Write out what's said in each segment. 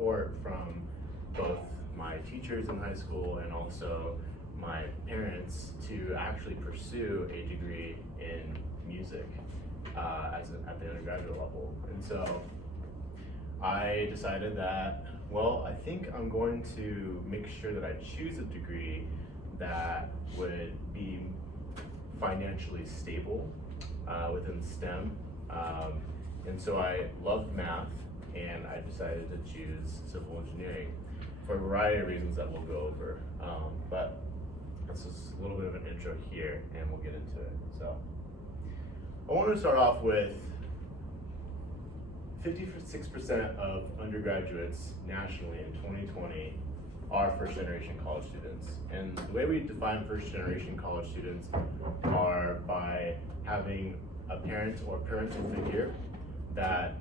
support from both my teachers in high school and also my parents to actually pursue a degree in music at the undergraduate level. And so I decided that, well, I think I'm going to make sure that I choose a degree that would be financially stable within STEM. And so I loved math, and I decided to choose civil engineering for a variety of reasons that we'll go over. But this is a little bit of an intro here, and we'll get into it. So I want to start off with 56% of undergraduates nationally in 2020 are first-generation college students. And the way we define first-generation college students are by having a parent or parental figure that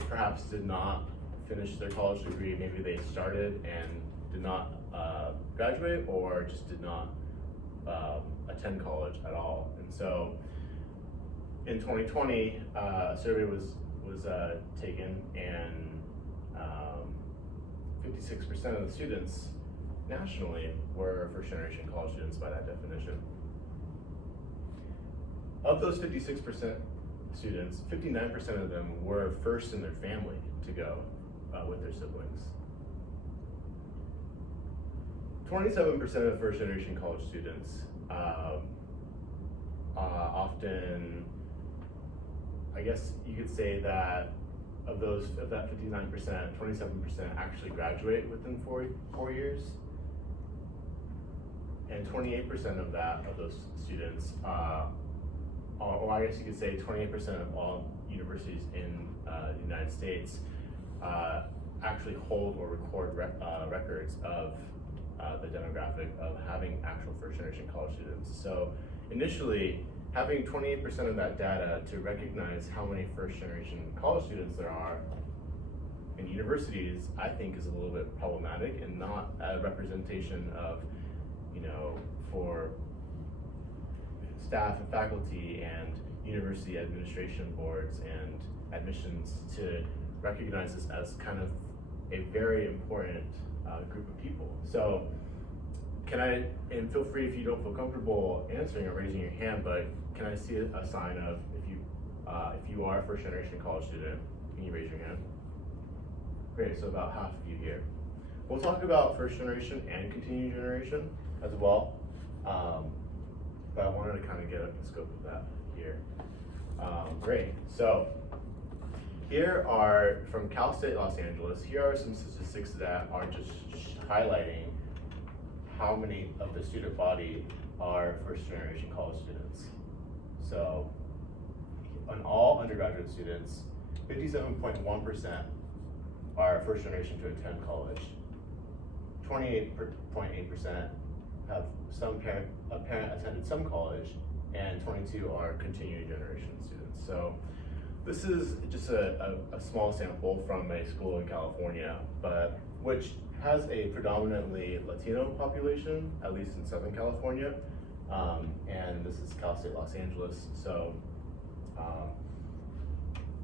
perhaps did not finish their college degree. Maybe they started and did not graduate, or just did not attend college at all. And so in 2020, a survey was taken, and 56% of the students nationally were first-generation college students by that definition. Of those 56% students, 59% of them were first in their family to go with their siblings. 27% of first-generation college students often, I guess you could say that of that 59%, 27% actually graduate within four years, and 28% of those students, or I guess you could say 28% of all universities in the United States actually hold or record records of the demographic of having actual first-generation college students. So initially, having 28% of that data to recognize how many first-generation college students there are in universities, I think is a little bit problematic and not a representation of, for staff and faculty and university administration boards and admissions to recognize this as kind of a very important group of people. So and feel free if you don't feel comfortable answering or raising your hand, but can I see a sign of if you are a first-generation college student? Can you raise your hand? Great, so about half of you here. We'll talk about first generation and continuing generation as well, but I wanted to kind of get up the scope of that here. Great, so here are, from Cal State Los Angeles, here are some statistics that are just highlighting how many of the student body are first-generation college students. So on all undergraduate students, 57.1% are first generation to attend college. 28.8% have a parent attended some college, and 22 are continuing generation students. So this is just a small sample from a school in California, but which has a predominantly Latino population, at least in Southern California, and this is Cal State Los Angeles. So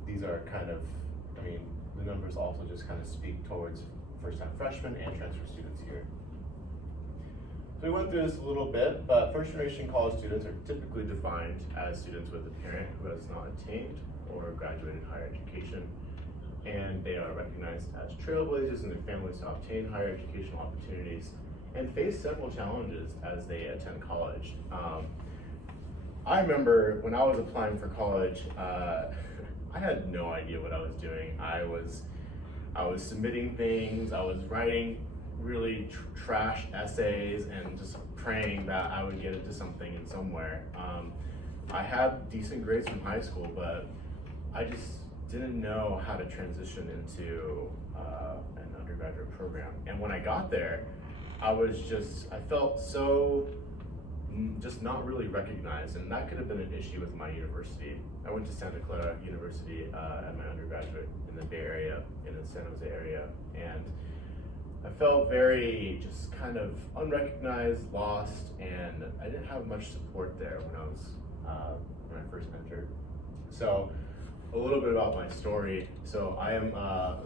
these are kind of, the numbers also just kind of speak towards first-time freshmen and transfer students here. So we went through this a little bit, but first-generation college students are typically defined as students with a parent who has not attained or graduated higher education, and they are recognized as trailblazers in their families to obtain higher educational opportunities and face several challenges as they attend college. I remember when I was applying for college, I had no idea what I was doing. I was submitting things, I was writing really trash essays and just praying that I would get into something in somewhere. I had decent grades from high school, but I just didn't know how to transition into an undergraduate program. And when I got there, I felt so just not really recognized, and that could have been an issue with my university. I went to Santa Clara University at my undergraduate in the Bay Area, in the San Jose area, and I felt very just kind of unrecognized, lost, and I didn't have much support there when I first entered. So a little bit about my story. So I am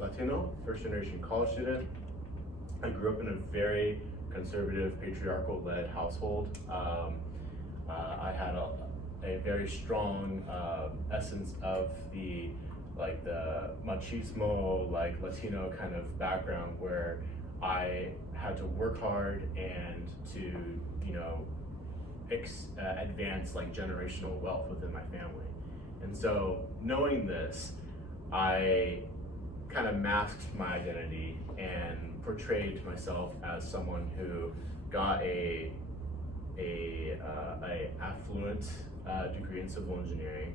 Latino, first generation college student. I grew up in a very conservative, patriarchal-led household. I had a very strong essence of the machismo, like Latino kind of background, where I had to work hard and to, you know, advance like generational wealth within my family. And so knowing this, I kind of masked my identity and portrayed myself as someone who got a affluent degree in civil engineering,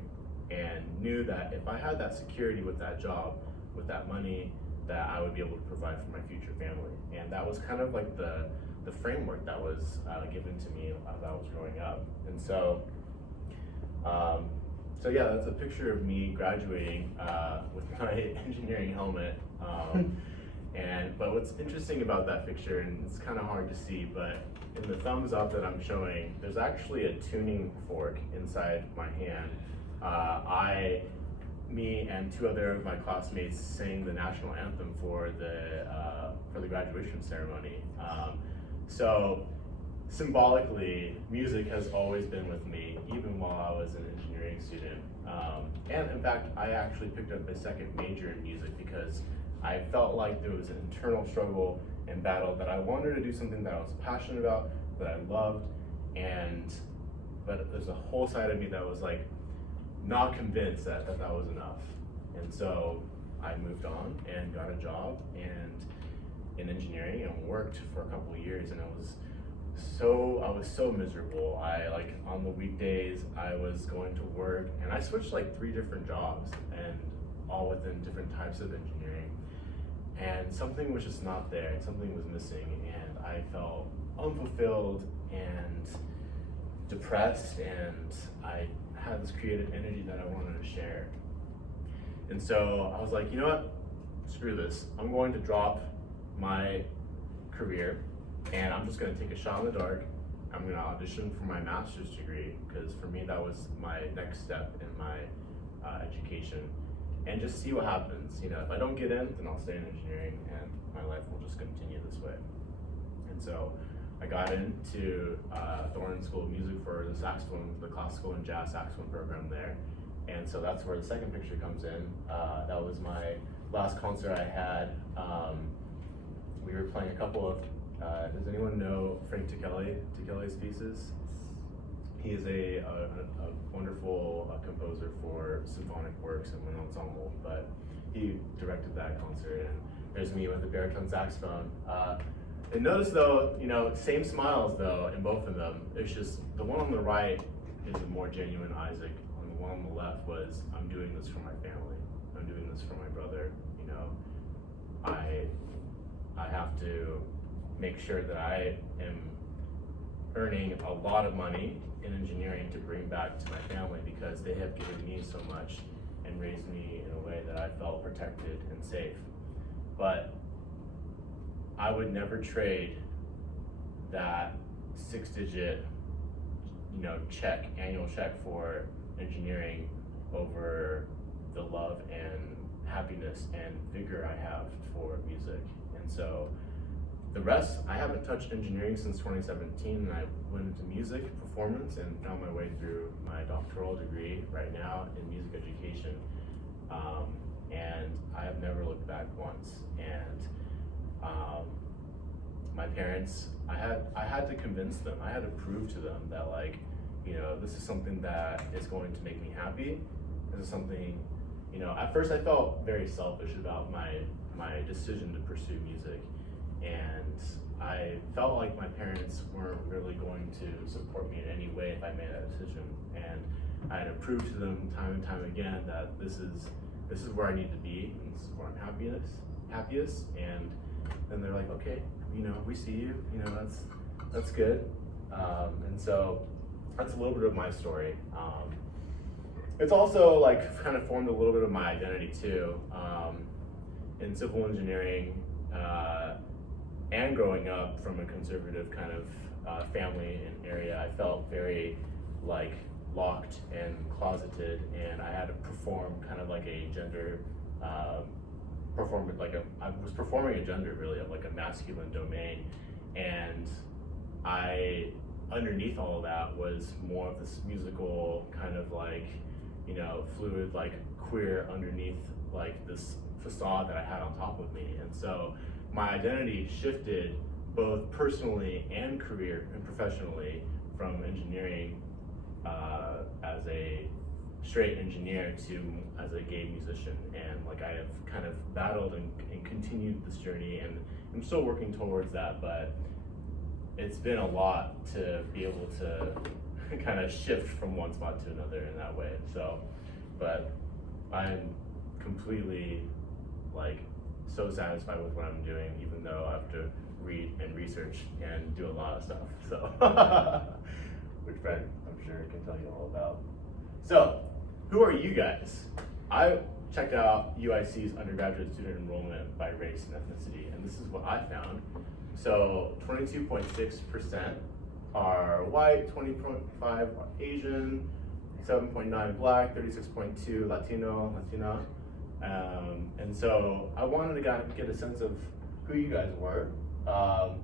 and knew that if I had that security with that job, with that money, that I would be able to provide for my future family. And that was kind of like the framework that was given to me as I was growing up. And so, so yeah, that's a picture of me graduating with my engineering helmet. But what's interesting about that picture, and it's kind of hard to see, but in the thumbs up that I'm showing, there's actually a tuning fork inside my hand. Me and two other of my classmates sang the national anthem for the graduation ceremony. So symbolically, music has always been with me, even while I was an engineering student. And in fact, I actually picked up a second major in music because I felt like there was an internal struggle and battle that I wanted to do something that I was passionate about, that I loved, but there's a whole side of me that was like not convinced that was enough. And so I moved on and got a job in engineering and worked for a couple of years, and I was so miserable. On the weekdays I was going to work, and I switched like 3 different jobs, and all within different types of engineering. And something was just not there, something was missing, and I felt unfulfilled and depressed, and I had this creative energy that I wanted to share. And so I was like, you know what, screw this. I'm going to drop my career, and I'm just gonna take a shot in the dark. I'm gonna audition for my master's degree, because for me that was my next step in my education, and just see what happens. You know, if I don't get in, then I'll stay in engineering and my life will just continue this way. And so I got into Thorne School of Music for the saxophone, the classical and jazz saxophone program there. And so that's where the second picture comes in. That was my last concert I had. We were playing a couple of, does anyone know Frank Tichele's pieces? He is a wonderful composer for symphonic works and wind ensemble, but he directed that concert, and there's me with the baritone saxophone. And notice though, you know, same smiles though in both of them. It's just the one on the right is a more genuine Isaac, and the one on the left was, I'm doing this for my family. I'm doing this for my brother. You know, I have to make sure that I am earning a lot of money in engineering to bring back to my family, because they have given me so much and raised me in a way that I felt protected and safe. But I would never trade that 6-digit, you know, annual check for engineering over the love and happiness and vigor I have for music. And so the rest, I haven't touched engineering since 2017, and I went into music performance and found my way through my doctoral degree right now in music education. And I have never looked back once. And my parents, I had to convince them, I had to prove to them that, like, you know, this is something that is going to make me happy. This is something, you know, at first I felt very selfish about my decision to pursue music. And I felt like my parents weren't really going to support me in any way if I made that decision. And I had to prove to them time and time again that this is where I need to be, and this is where I'm happiest. And then they're like, okay, you know, we see you, you know, that's good. And so that's a little bit of my story. It's also like kind of formed a little bit of my identity too. In civil engineering, and growing up from a conservative kind of family and area, I felt very like locked and closeted, and I had to perform kind of like a gender, I was performing a gender really of like a masculine domain, and underneath all of that was more of this musical kind of like, you know, fluid, like queer underneath like this facade that I had on top of me. And so my identity shifted both personally and career and professionally from engineering as a straight engineer to as a gay musician. And like I have kind of battled and continued this journey, and I'm still working towards that, but it's been a lot to be able to kind of shift from one spot to another in that way. So, but I'm completely like so satisfied with what I'm doing, even though I have to read and research and do a lot of stuff. So, which Brent, I'm sure, can tell you all about. So, who are you guys? I checked out UIC's undergraduate student enrollment by race and ethnicity, and this is what I found. So 22.6% are white, 20.5 are Asian, 7.9 Black, 36.2 Latina. And so I wanted to get a sense of who you guys were.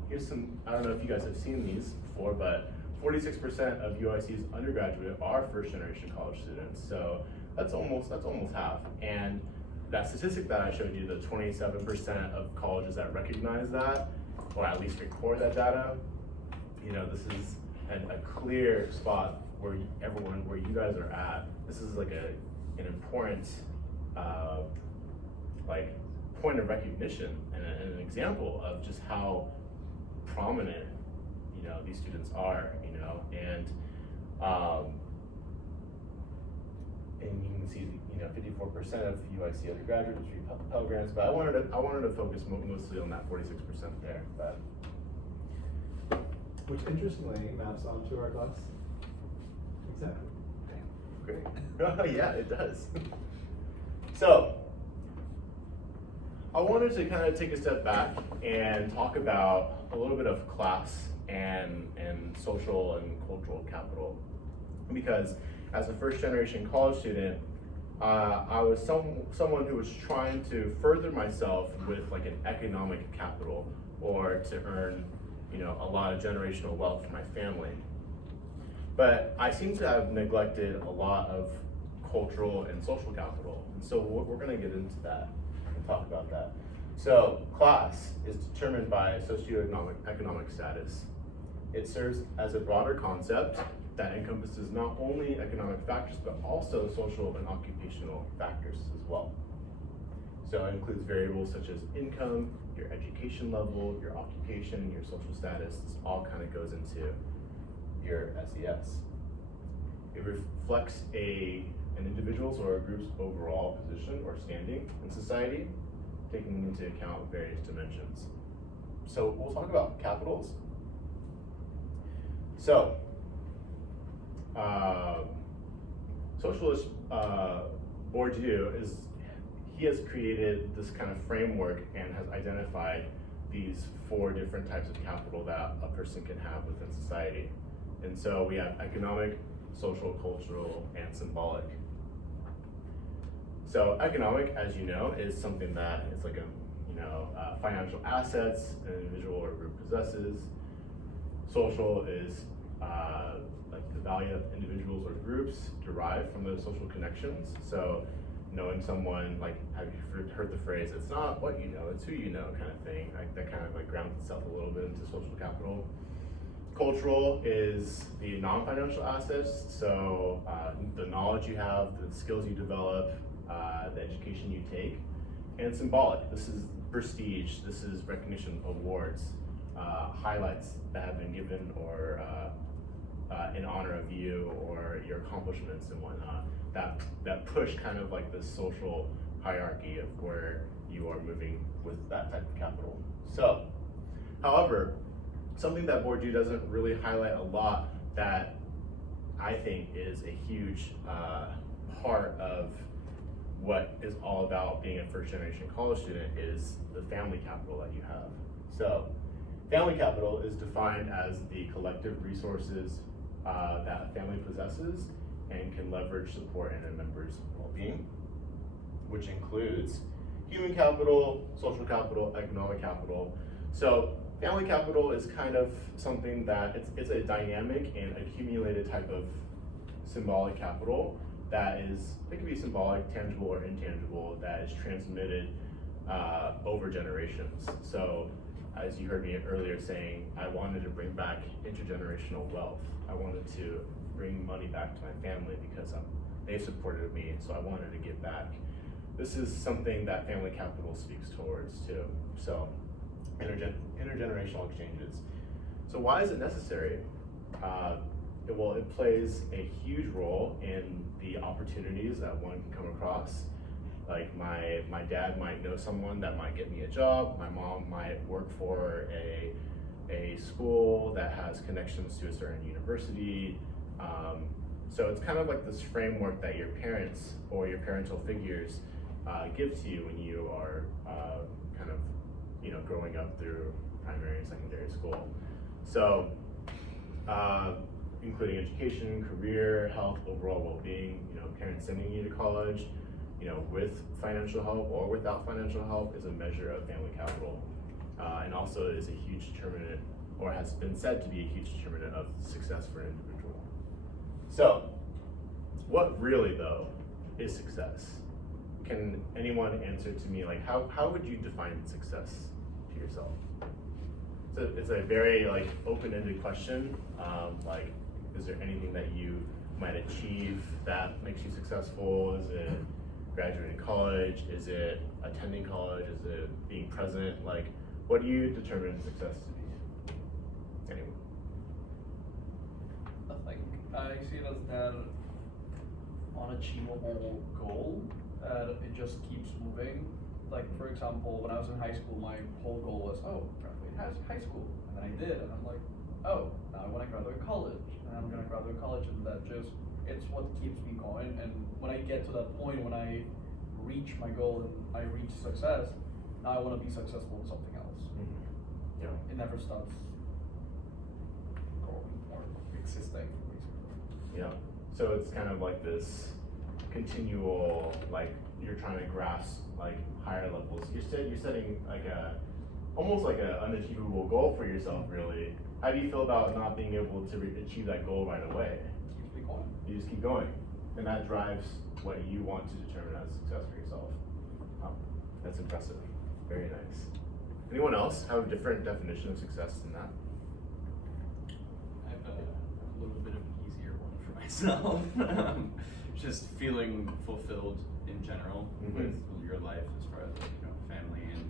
Here's some, I don't know if you guys have seen these before, but 46% of UIC's undergraduate are first generation college students. So that's almost half. And that statistic that I showed you, the 27% of colleges that recognize that, or at least record that data, you know, this is a clear spot where where you guys are at. This is like an important like point of recognition and an example of just how prominent, you know, these students are, you know, and you can see, you know, 54% of UIC undergraduates receive Pell Grants, but I wanted to focus mostly on that 46% there. But which interestingly maps onto our class. Exactly. Great. Yeah, it does. So I wanted to kind of take a step back and talk about a little bit of class and social and cultural capital, because as a first generation college student, I was someone who was trying to further myself with like an economic capital, or to earn, you know, a lot of generational wealth for my family. But I seem to have neglected a lot of cultural and social capital. And so we're gonna get into that and talk about that. So class is determined by socioeconomic status. It serves as a broader concept that encompasses not only economic factors, but also social and occupational factors as well. So it includes variables such as income, your education level, your occupation, your social status. This all kind of goes into your SES. It reflects an individual's or a group's overall position or standing in society, taking into account various dimensions. So we'll talk about capitals. So, socialist Bourdieu has created this kind of framework and has identified these 4 different types of capital that a person can have within society. And so we have economic, social, cultural, and symbolic. So economic, as you know, is something that is like financial assets an individual or group possesses. Social is like the value of individuals or groups derive from those social connections. So knowing someone, like, have you heard the phrase, it's not what you know, it's who you know kind of thing. Like, that kind of like grounds itself a little bit into social capital. Cultural is the non-financial assets, so the knowledge you have, the skills you develop, the education you take. And symbolic, this is prestige, this is recognition, awards, highlights that have been given, or in honor of you or your accomplishments and whatnot, that push kind of like this social hierarchy of where you are moving with that type of capital. So, however, something that Bourdieu doesn't really highlight a lot that I think is a huge part of what is all about being a first generation college student is the family capital that you have. So family capital is defined as the collective resources that a family possesses and can leverage support in a member's well-being, which includes human capital, social capital, economic capital. So family capital is kind of something that it's a dynamic and accumulated type of symbolic capital that is, it can be symbolic, tangible, or intangible, that is transmitted over generations. So as you heard me earlier saying, I wanted to bring back intergenerational wealth. I wanted to bring money back to my family because they supported me, so I wanted to give back. This is something that family capital speaks towards too. So intergenerational exchanges. So why is it necessary? Well, it plays a huge role in the opportunities that one can come across. Like my dad might know someone that might get me a job. My mom might work for a school that has connections to a certain university. So it's kind of like this framework that your parents or your parental figures give to you when you are kind of, growing up through primary and secondary school. So, including education, career, health, overall well-being, parents sending you to college, with financial help or without financial help is a measure of family capital. And also is a huge determinant, or has been said to be a huge determinant of success for an individual. So, what really though is success? Can anyone answer to me, like how would you define success to yourself? So it's a very open-ended question. Is there anything that you might achieve that makes you successful? Is it graduating college? Is it attending college? Is it being present? What do you determine success to be? Anyone? I think I see it as that unachievable goal, that it just keeps moving. Like, for example, when I was in high school, my whole goal was, graduate high school. And then I did, and I'm like, now I want to graduate college. And I'm going to graduate college, and it's what keeps me going. And when I get to that point, when I reach my goal and I reach success, now I want to be successful in something else. Mm-hmm. Yeah. It never stops growing or existing, basically. Yeah. So it's kind of like this continual, you're trying to grasp higher levels. You're setting almost like an unachievable goal for yourself, really. How do you feel about not being able to achieve that goal right away? Keeps me going. You just keep going, and that drives what you want to determine as success for yourself. That's impressive. Very nice. Anyone else have a different definition of success than that? I have a little bit of an easier one for myself. Just feeling fulfilled in general with your life, as far as family and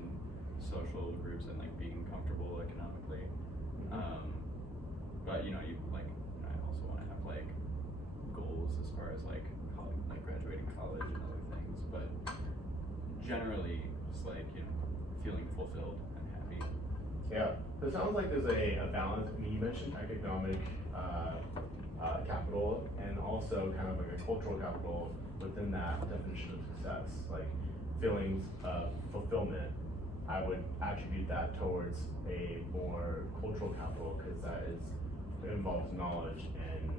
social groups, and being comfortable economically. But I also want to have goals as far as graduating college and other things. But generally, just feeling fulfilled and happy. Yeah. So it sounds like there's a balance. I mean, you mentioned economic capital, and also kind of like a cultural capital within that definition of success, feelings of fulfillment. I would attribute that towards a more cultural capital, because it involves knowledge and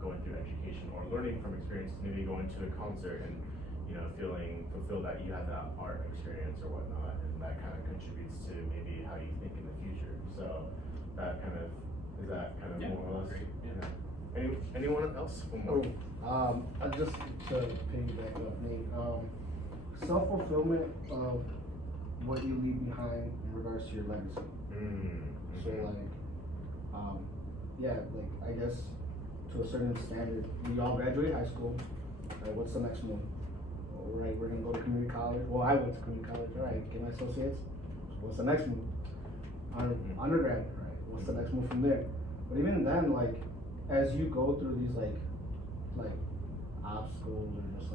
going through education or learning from experience, maybe going to a concert and feeling fulfilled that you had that art experience or whatnot, and that kind of contributes to maybe how you think in the future. So that kind of is that kind of more or less. Great. Yeah. Anyone else? Just to piggyback up, Nate, self-fulfillment of what you leave behind in regards to your legacy. So I guess to a certain standard, we all graduate high school. Right, what's the next move? All right, we're gonna go to community college. Well, I went to community college. All right, get my associates. What's the next move? Undergrad. Right, what's the next move from there? But even then, as you go through these obstacles or just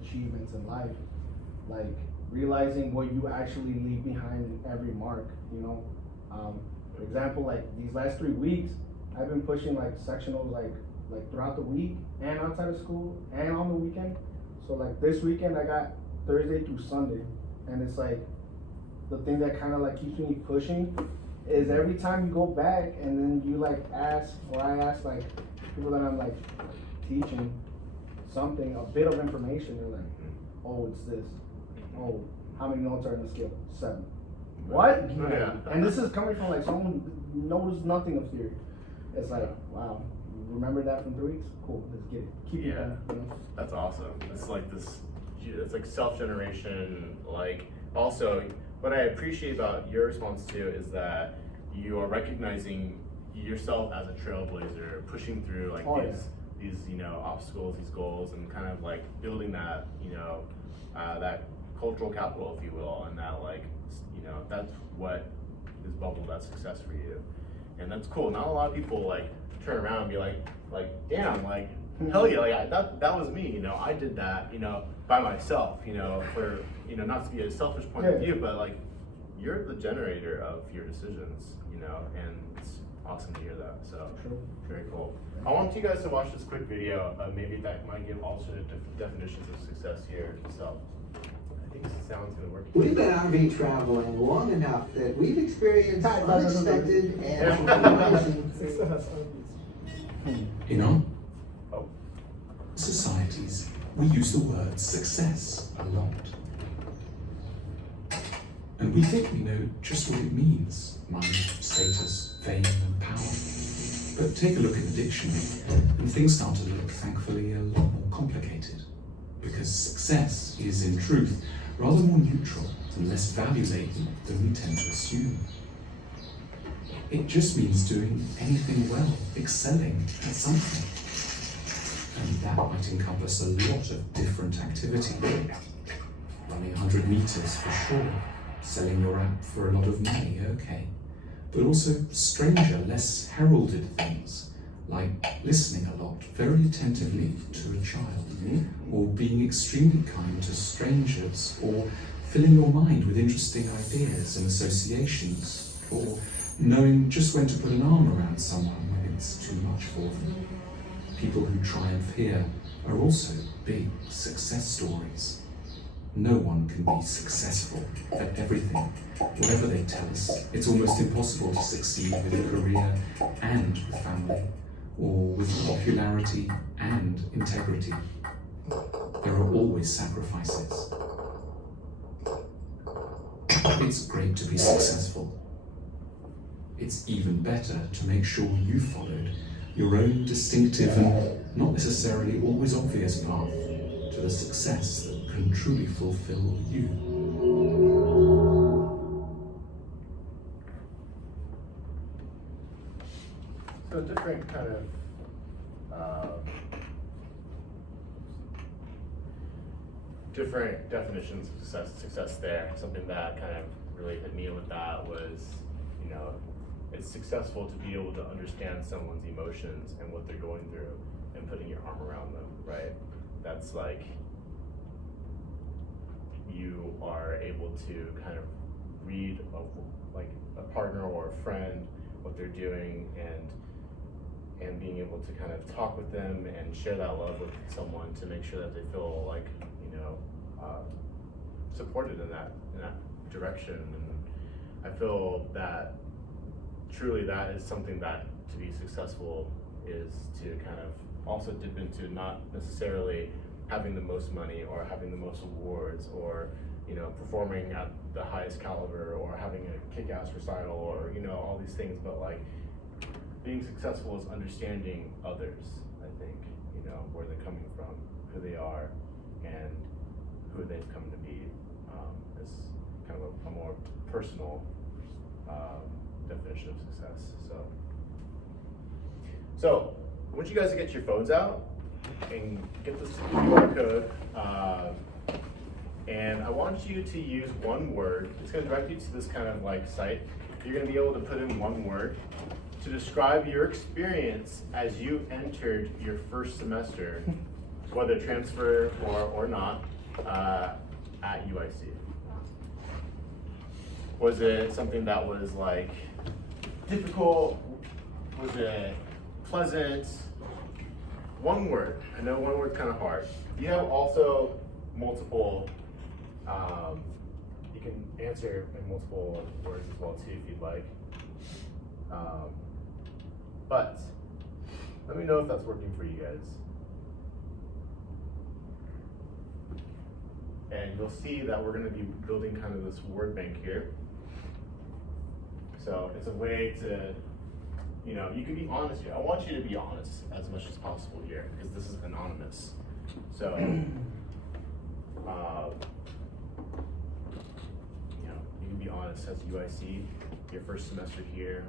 achievements in life, realizing what you actually leave behind in every mark, for example, these last 3 weeks, I've been pushing sectionals throughout the week and outside of school and on the weekend. So this weekend I got Thursday through Sunday, and it's the thing that kind of keeps me pushing is every time you go back and then you ask, or I ask people that I'm teaching something, a bit of information, they're like, oh, it's this. Oh, how many notes are in the scale? 7. What? Yeah. And this is coming from like someone who knows nothing of theory. It's like, wow, remember that from 3 weeks? Cool, let's get it. Keep it Yeah. going, you know? That's awesome. It's like this, it's like self-generation. Like, also, what I appreciate about your response too is that you are recognizing yourself as a trailblazer, pushing through like these you know, obstacles, these goals, and kind of like building that, you know, that cultural capital, if you will, and that like, you know, that's what is bubble that success for you. And that's cool. Not a lot of people like turn around and be like damn, like hell yeah, like that was me, you know, I did that, you know, by myself, you know, for, you know, not to be a selfish point of view, but like you're the generator of your decisions, you know, and it's awesome to hear that. So very cool. I want you guys to watch this quick video. Maybe that might give alternate definitions of success here. So I think the sound's gonna work. We've been RV traveling long enough that we've experienced unexpected and surprising Success. In our Oh. societies, we use the word success a lot. And we think we know just what it means: money, status, fame, and power. But take a look in the dictionary, and things start to look, thankfully, a lot more complicated. Because success is, in truth, rather more neutral and less value-laden than we tend to assume. It just means doing anything well, excelling at something. And that might encompass a lot of different activity. Running 100 meters for sure, selling your app for a lot of money, okay. But also stranger, less heralded things, like listening a lot, very attentively to a child, or being extremely kind to strangers, or filling your mind with interesting ideas and associations, or knowing just when to put an arm around someone when it's too much for them. People who triumph here are also big success stories. No one can be successful at everything. Whatever they tell us, it's almost impossible to succeed with a career and with family, or with popularity and integrity. There are always sacrifices. It's great to be successful. It's even better to make sure you followed your own distinctive and not necessarily always obvious path to the success that can truly fulfill you. So different kind of different definitions of success there. Something that kind of really hit me with that was, you know, it's successful to be able to understand someone's emotions and what they're going through and putting your arm around them, right? That's like, you are able to kind of read a partner or a friend, what they're doing, and being able to kind of talk with them and share that love with someone to make sure that they feel like, you know, supported in that direction. And I feel that truly that is something that to be successful is to kind of also dip into, not necessarily having the most money or having the most awards or, you know, performing at the highest caliber or having a kick-ass recital or, you know, all these things, but like being successful is understanding others, I think, you know, where they're coming from, who they are, and who they've come to be, is kind of a more personal definition of success. So I want you guys to get your phones out and get this QR code, and I want you to use one word. It's going to direct you to this kind of like site. You're going to be able to put in one word to describe your experience as you entered your first semester, whether transfer or not, at UIC. Was it something that was like difficult? Was it pleasant? One word. I know one word's kind of hard. You have also multiple, you can answer in multiple words as well too if you'd like. But let me know if that's working for you guys. and you'll see that we're going to be building kind of this word bank here. So it's a way to, you know, you can be honest here. I want you to be honest as much as possible here because this is anonymous. So, you know, you can be honest as UIC, your first semester here.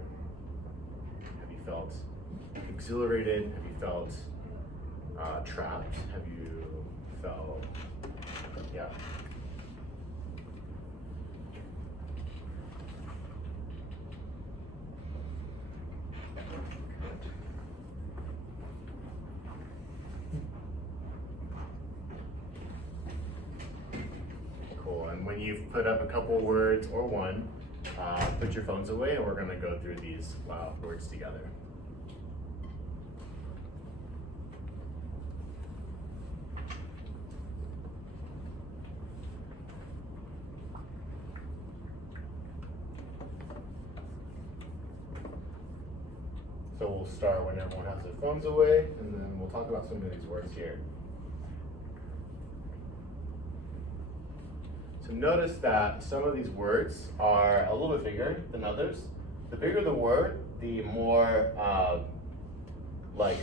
Have you felt exhilarated? Have you felt trapped? Have you felt, yeah. Cool, and when you've put up a couple words or one, put your phones away and we're gonna go through these words together. So we'll start when everyone has their phones away, and then we'll talk about some of these words here. So notice that some of these words are a little bit bigger than others. The bigger the word, the more like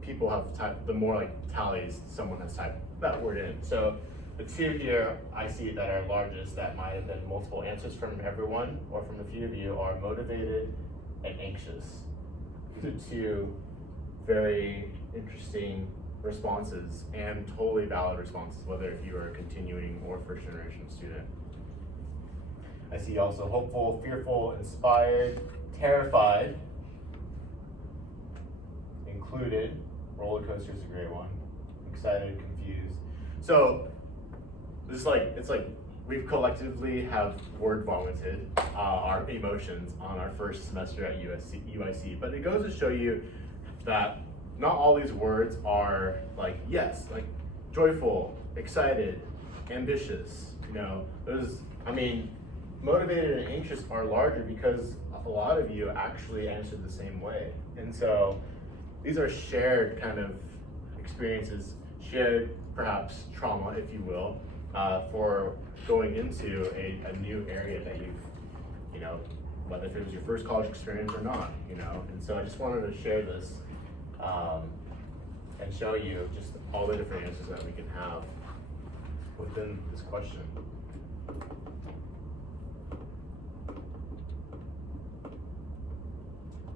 people have typed, the more like tallies someone has typed that word in. So the two here I see that are largest that might have been multiple answers from everyone or from a few of you are motivated and anxious. These are two very interesting responses and totally valid responses, whether if you are a continuing or first generation student. I see also hopeful, fearful, inspired, terrified, included, roller coaster is a great one, excited, confused. So this is like, it's like we've collectively have word vomited our emotions on our first semester at UIC, but it goes to show you that not all these words are like, yes, like joyful, excited, ambitious, you know, those, I mean, motivated and anxious are larger because a lot of you actually answered the same way. And so these are shared kind of experiences, shared perhaps trauma, if you will, for going into a new area that you've, you know, whether if it was your first college experience or not, you know. And so I just wanted to share this and show you just all the different answers that we can have within this question.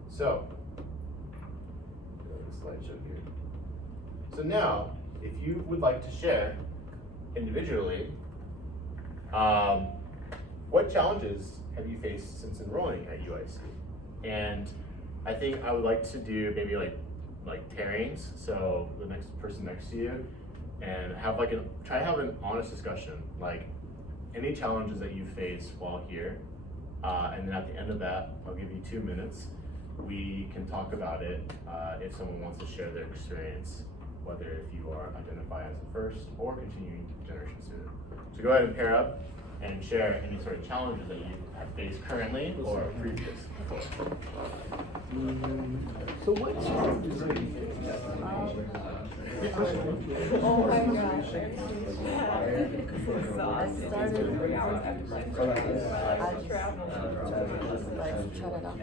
So, go to the slideshow here. So now, if you would like to share individually, what challenges have you faced since enrolling at UIC? And I think I would like to do maybe like pairings, so the next person next to you, and have like try to have an honest discussion, like any challenges that you face while here, and then at the end of that, I'll give you 2 minutes. We can talk about it if someone wants to share their experience, whether if you are identified as a first or continuing generation student. So go ahead and pair up and share any sort of challenges that you have faced currently or previous. So what challenges are you Oh my gosh. I started I traveled like shut it up.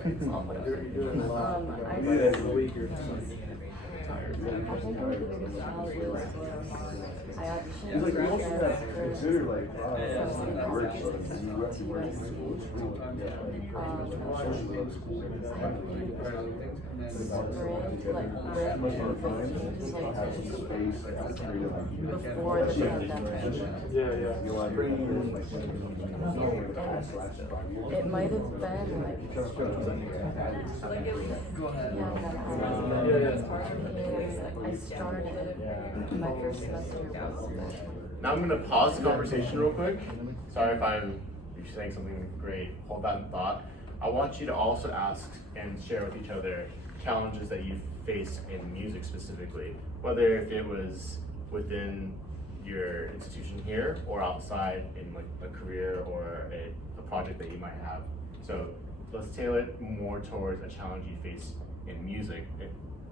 I think one of the biggest challenges was I auditioned for consider like before the pandemic. It might have been I started my first semester. Now I'm going to pause the conversation real quick. Sorry if you're saying something great. Hold that in thought. I want you to also ask and share with each other challenges that you've faced in music specifically, whether if it was within your institution here or outside in like a career or a project that you might have. So let's tailor it more towards a challenge you face in music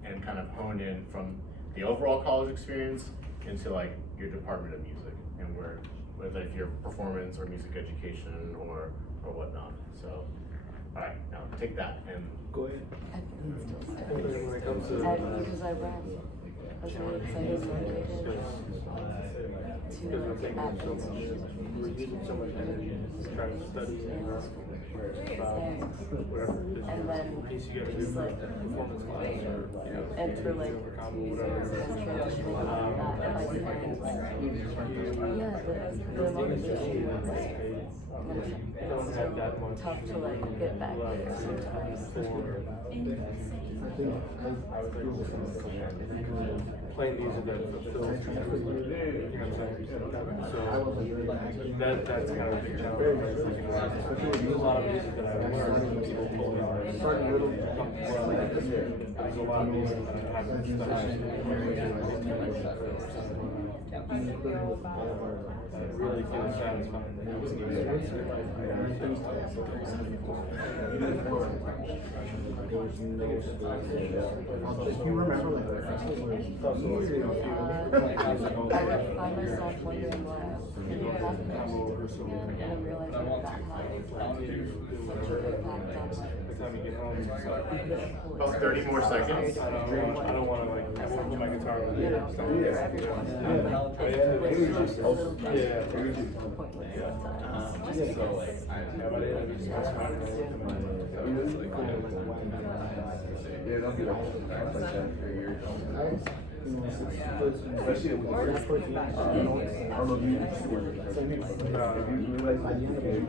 and kind of hone in from the overall college experience into like your department of music and whether if you're performance or music education or whatnot. So, all right, now take that and Go ahead. I can still say. When it comes to Because I ran. I was really excited and motivated to get back into music. we're using so much energy to try to study and learn whatever. And then In case you get to just like performance class or and for like whatever. yeah, the motivation was Don't have that much. tough to like get back there sometimes. Playing music that fulfills you, you know what I'm saying? So that's kind of a big challenge. Especially with a lot of music that I've learned, people told me starting a little comfortable. There's a lot of music that I haven't studied. I really feel satisfied. If you remember, like, I would find myself wondering why it happened, and then realizing that about 30 more seconds. I don't want to like hold my guitar with you it. know, for everyone. It's just a little pointless sometimes. Just especially with the first person, I don't know if you realize by the end of it,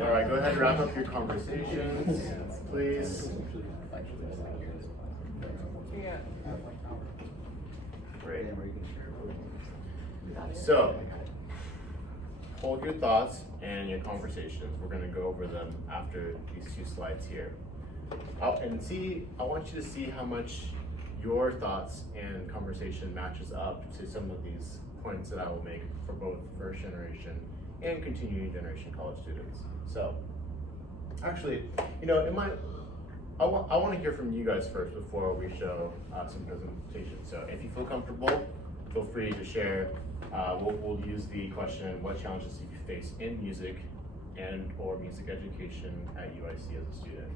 All right, go ahead and wrap up your conversations, please. Great. So, hold your thoughts and your conversations. We're going to go over them after these 2 slides here. I want you to see how much your thoughts and conversation matches up to some of these points that I will make for both first generation and continuing generation college students. So, actually, you know, I want to hear from you guys first before we show some presentations. So if you feel comfortable, feel free to share. We'll use the question, what challenges do you face in music and or music education at UIC as a student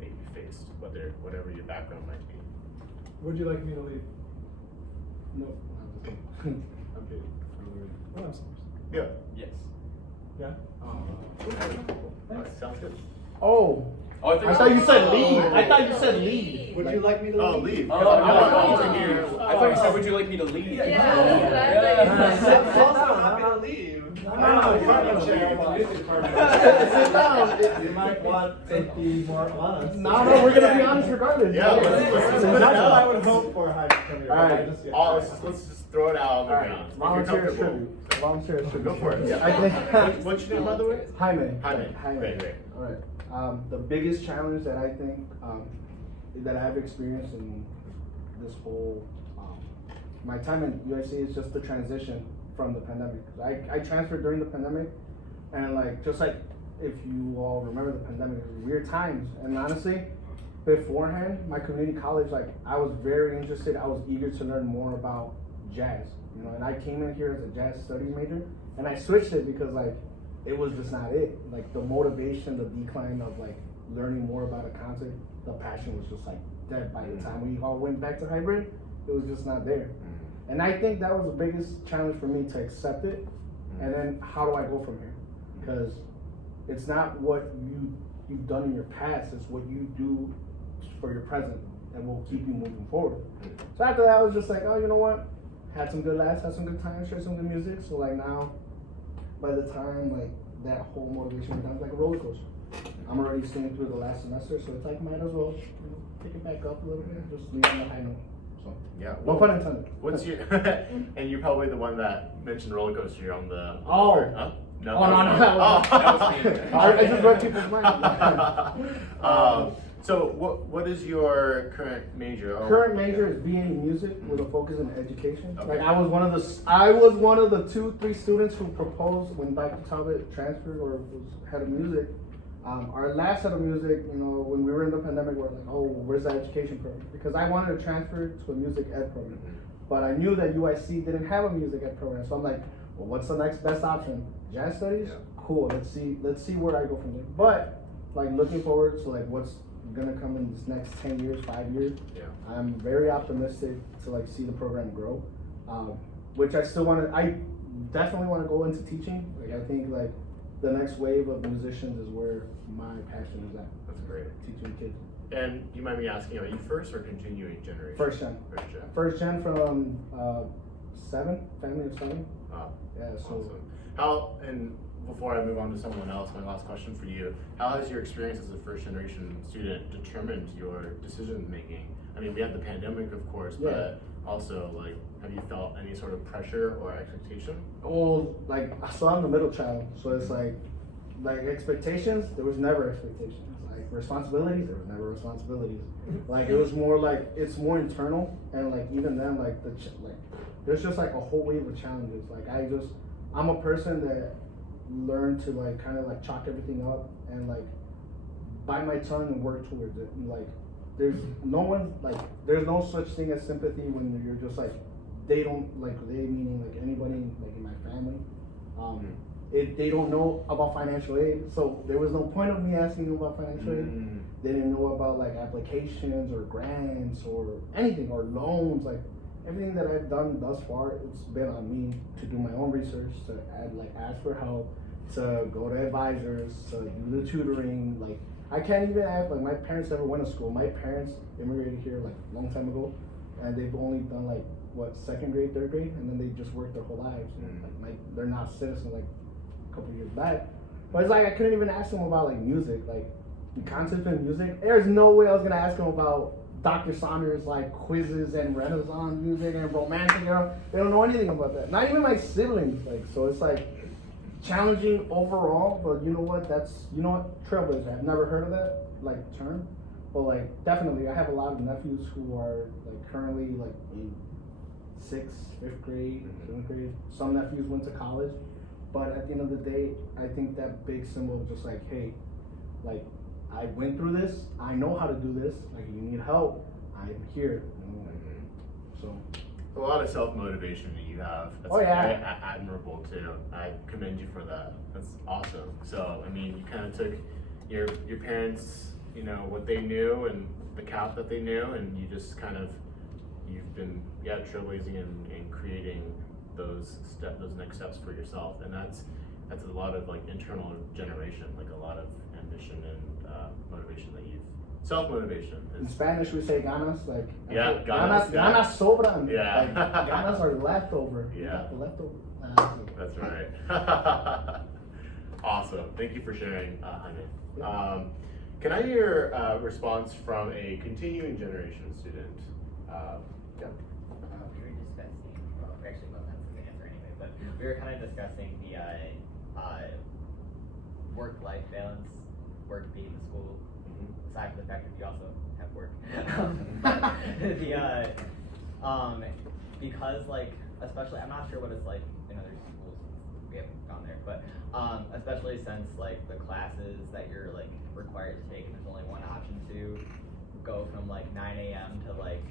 that you faced, whatever your background might be. Would you like me to lead? no. I'm kidding. Oh, I'm sorry. Yeah. Yes. Yeah? Sounds good. Oh, Oh, I thought you said lead. I thought you said lead. Would you like me to lead? Oh, leave. Oh, I want to hear. I thought you said, would you like me to lead? You might want to be more honest. No, we're gonna be honest regardless. Yeah, let's put it That's what I out. would hope for. Alright. Let's just throw it out. If you're Volunteer comfortable. tribute. Volunteer tribute. Go for it. Yeah. I think. What's your name, by the way? Jaime. Jaime. Great. Alright. The biggest challenge that I think that I've experienced in this whole my time in UIC is just the transition from the pandemic. I transferred during the pandemic, and just like if you all remember the pandemic, it was weird times. And honestly, beforehand, my community college, I was very interested. I was eager to learn more about jazz, you know. And I came in here as a jazz studies major, and I switched it because it was just not it. The motivation, the decline of learning more about a concept, the passion was just dead by the time we all went back to hybrid. It was just not there. And I think that was the biggest challenge for me to accept it. And then how do I go from here? Because it's not what you've done in your past, it's what you do for your present that will keep you moving forward. So after that, I was just oh, you know what? Had some good laughs, had some good times, shared some good music. So now, by the time that whole motivation went down, it's like a roller coaster. I'm already staying through the last semester, so it's might as well pick it back up a little bit, just leave on a high note. So Yeah. no pun intended. What's your? And you're probably the one that mentioned roller coaster on the. Oh. Huh? No. Oh, no, that was- that was me. I just read people's minds. So what is your current major? Oh, Current major is BA Music with a focus in education. Okay. Like I was one of the 2-3 students who proposed when Dr. Talbot transferred or was head of music. Our last head of music, you know, when we were in the pandemic, we were like, oh, where's the education program? Because I wanted to transfer to a music ed program, but I knew that UIC didn't have a music ed program, so I'm like, well, what's the next best option? Jazz studies? Yeah. Cool. Let's see where I go from there. But like looking forward to like what's gonna come in this next 10 years, 5 years. Yeah. I'm very optimistic to like see the program grow, which I definitely want to go into teaching. Like I think like the next wave of musicians is where my passion is at. That's great. Teaching kids. And you might be asking, are you first or continuing generation? First gen. First gen. First gen from 7, family of 7. Wow. Yeah, so Awesome. And before I move on to someone else, my last question for you, how has your experience as a first generation student determined your decision making? I mean, we had the pandemic, of course, but also like, have you felt any sort of pressure or expectation? well, like so I'm the middle child, so it's like expectations, there was never expectations. Like responsibilities, there was never responsibilities. Like it was more like it's more internal, and like even then like there's just like a whole wave of challenges. Like I'm a person that learned to like kind of like chalk everything up and like bite my tongue and work towards it. And, like there's no such thing as sympathy when you're just like they meaning like anybody like in my family. They don't know about financial aid, so there was no point of me asking them about financial aid. They didn't know about like applications or grants or anything or loans. Like everything that I've done thus far, it's been on me to do my own research, to ask for help, to go to advisors, to do the tutoring. Like I can't even ask, like my parents never went to school. My parents immigrated here like a long time ago, and they've only done like what, 2nd grade, 3rd grade, and then they just worked their whole lives. Like they're not citizens like a couple years back. But it's like I couldn't even ask them about like music, like the concept in music. There's no way I was gonna ask them about Dr. Saunders like quizzes and Renaissance music and romantic, you know, they don't know anything about that. Not even my siblings, like, so it's like challenging overall, but you know what, trailblazer, I've never heard of that, like, term, but like, definitely, I have a lot of nephews who are like currently like in 6th, 5th grade, 7th grade, some nephews went to college, but at the end of the day, I think that big symbol of just like, hey, like, I went through this, I know how to do this, like you need help, I'm here, you know, so. A lot of self-motivation that you have. That's very admirable too. I commend you for that. That's awesome. So, I mean, you kind of took your parents, you know, what they knew and the cap that they knew, and you just kind of, you've been, trailblazing and creating those next steps for yourself. And that's a lot of like internal generation, like a lot of ambition and motivation that you've, self-motivation. In Spanish we say ganas, like ganas sobran. Yeah. Like, ganas are leftover. Yeah. The leftover. That's right. Awesome. Thank you for sharing, Jaime. Can I hear a response from a continuing generation student? Yeah. We were discussing, well, we actually both have the answer anyway, but we were kind of discussing the work-life balance, work being the school, aside from the fact that you also have work. Because like, especially, I'm not sure what it's like in other schools, we haven't gone there, but especially since like the classes that you're like required to take, and there's only one option to go from like 9 a.m. to like,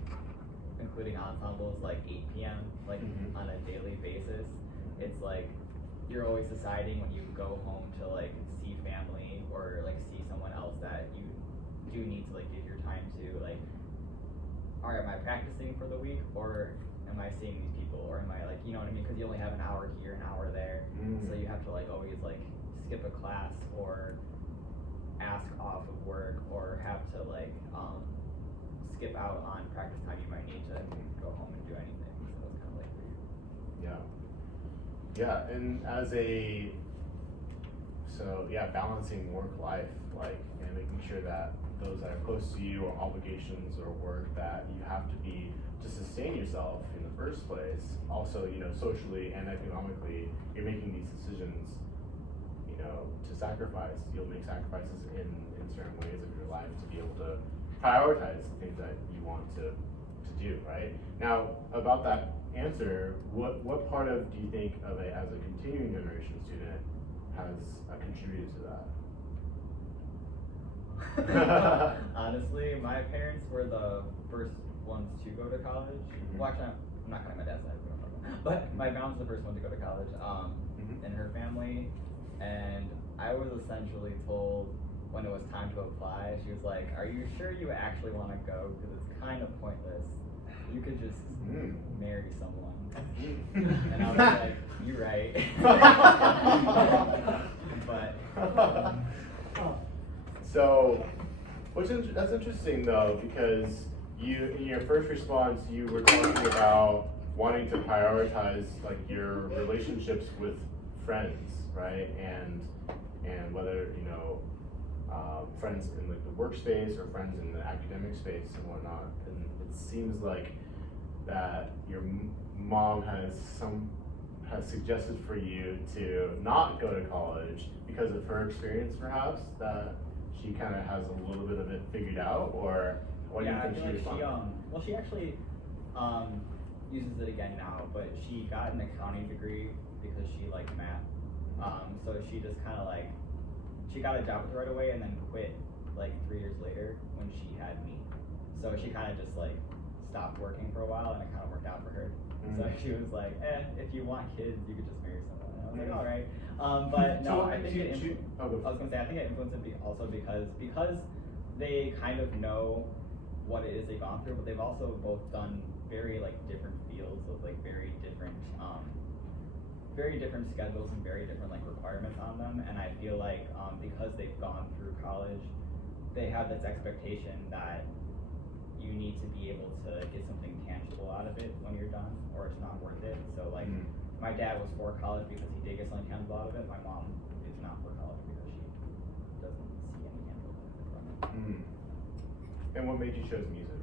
including ensembles, like 8 p.m. like on a daily basis. It's like you're always deciding when you go home to like see family or like see someone else that you do need to like give your time to, like, or am I practicing for the week, or am I seeing these people, or am I like, you know what I mean, because you only have an hour here, an hour there, so you have to like always like skip a class or ask off of work or have to like skip out on practice time you might need to go home and do anything, so it's kind of like weird. Yeah, and balancing work life, like, and making sure that those that are close to you or obligations or work that you have to be to sustain yourself in the first place. Also, you know, socially and economically, you're making these decisions to sacrifice. You'll make sacrifices in certain ways of your life to be able to prioritize the things that you want to do, right? Now, about that answer, what part of do you think of it as a continuing generation student has contributed to that? Honestly, my parents were the first ones to go to college. Well, actually, I'm not counting my dad's side, but my mom's the first one to go to college in her family, and I was essentially told when it was time to apply, she was like, "Are you sure you actually want to go? Because it's kind of pointless. You could just marry someone." And I was like, "You're right." But so, that's interesting though, because you, in your first response, you were talking about wanting to prioritize like your relationships with friends, right? And whether friends in like the workspace or friends in the academic space and whatnot. And it seems like that your mom has suggested for you to not go to college because of her experience, perhaps, that she kind of has a little bit of it figured out, or what do you think she responded? Well, she actually uses it again now, but she got an accounting degree because she liked math. So she just kind of like, she got a job with her right away and then quit like 3 years later when she had me. So she kind of just like stopped working for a while, and it kind of worked out for her. So she was like, if you want kids, you could just marry someone. And I was like, all right. But no, I think I was gonna say, I think it influenced it also because they kind of know what it is they've gone through, but they've also both done very like different fields with like very different schedules and very different like requirements on them. And I feel like because they've gone through college, they have this expectation that you need to be able to get something tangible out of it when you're done, or it's not worth it. So like, my dad was for college because he did get something tangible out of it. My mom is not for college because she doesn't see any tangible benefit from it. And what made you choose music?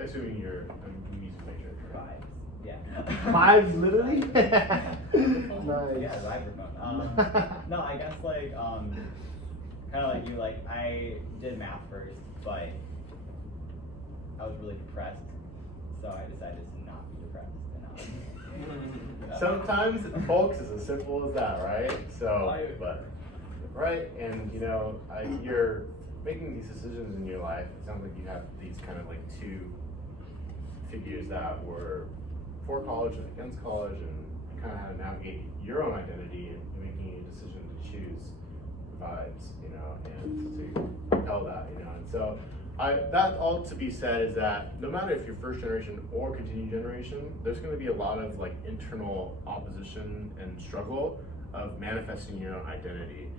Assuming you're a music major. Vibes. Yeah. Vibes, literally? Nice. Yeah, vibes are fun. No, I guess like, kind of like you, like I did math first, but I was really depressed, so I decided to not be depressed. And, Sometimes, folks, it's as simple as that, right? So, but, right, and you're making these decisions in your life. It sounds like you have these kind of like two figures that were for college and against college, and kind of how to navigate your own identity and making a decision to choose vibes, and to propel that, and so. That all to be said is that no matter if you're first generation or continued generation, there's going to be a lot of like internal opposition and struggle of manifesting your own identity.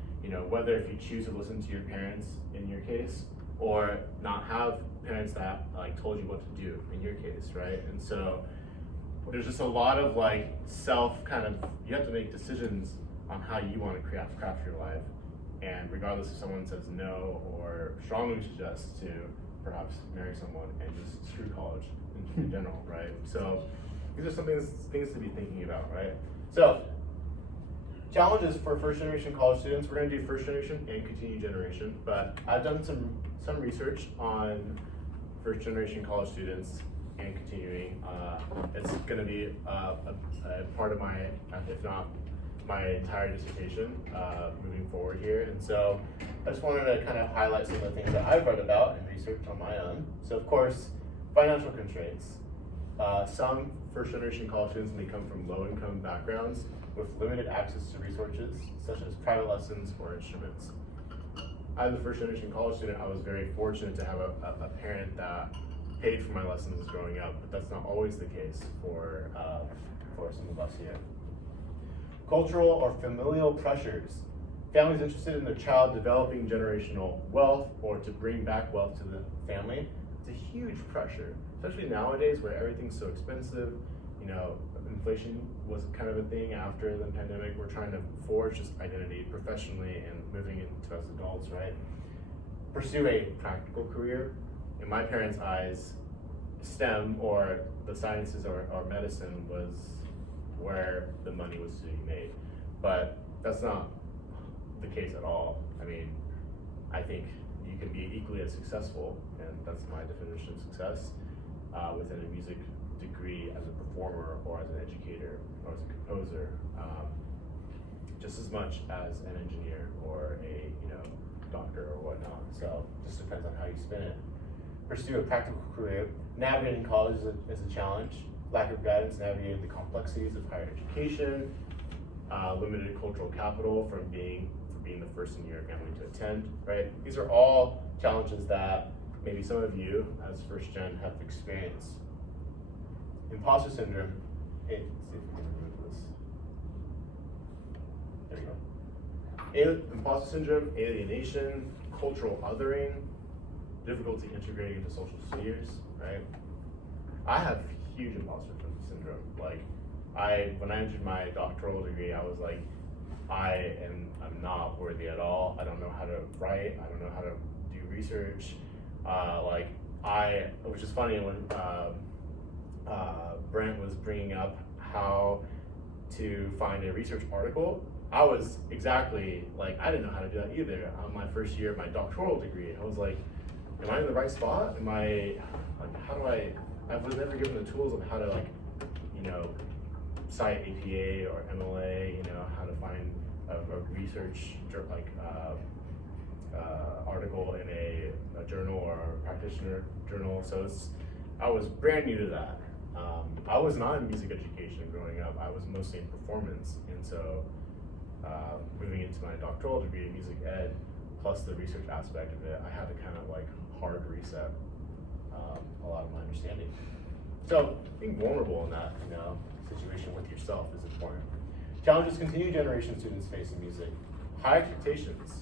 Whether if you choose to listen to your parents in your case, or not have parents that like told you what to do in your case, right? And so there's just a lot of like you have to make decisions on how you want to craft your life. And regardless if someone says no or strongly suggests to perhaps marry someone and just screw college in general, right? So these are some things to be thinking about, right? So challenges for first generation college students. We're going to do first generation and continued generation, but I've done some research on first generation college students and continuing. It's going to be a part of my, if not my entire dissertation moving forward here. And so I just wanted to kind of highlight some of the things that I've read about and researched on my own. So of course, financial constraints. Some first generation college students may come from low income backgrounds with limited access to resources such as private lessons or instruments. As a first generation college student, I was very fortunate to have a parent that paid for my lessons growing up, but that's not always the case for some of us here. Cultural or familial pressures. Families interested in their child developing generational wealth or to bring back wealth to the family. It's a huge pressure, especially nowadays where everything's so expensive. Inflation was kind of a thing after the pandemic. We're trying to forge this identity professionally and moving into as adults, right? Pursue a practical career. In my parents' eyes, STEM or the sciences or medicine was where the money was to be made. But that's not the case at all. I mean, I think you can be equally as successful, and that's my definition of success, within a music degree as a performer or as an educator or as a composer, just as much as an engineer or a doctor or whatnot. So just depends on how you spin it. Pursue a practical career. Navigating college is a challenge. Lack of guidance navigating the complexities of higher education. Limited cultural capital for being the first in your family to attend, right? These are all challenges that maybe some of you as first gen have experienced. Imposter syndrome. Let's see if we can remove this. There we go. Imposter syndrome, alienation, cultural othering, difficulty integrating into social spheres, right? I have huge imposter syndrome. Like, when I entered my doctoral degree, I was like, I'm not worthy at all. I don't know how to write. I don't know how to do research. Which is funny when Brent was bringing up how to find a research article. I was exactly like, I didn't know how to do that either. On my first year of my doctoral degree, I was like, am I in the right spot? Am I, like, I was never given the tools of how to, like, cite APA or MLA, how to find a research, article in a journal or a practitioner journal. So I was brand new to that. I was not in music education growing up. I was mostly in performance. And so moving into my doctoral degree in music ed, plus the research aspect of it, I had to kind of like hard reset a lot of my understanding. So being vulnerable in that situation with yourself is important. Challenges continuing generation students face in music. High expectations.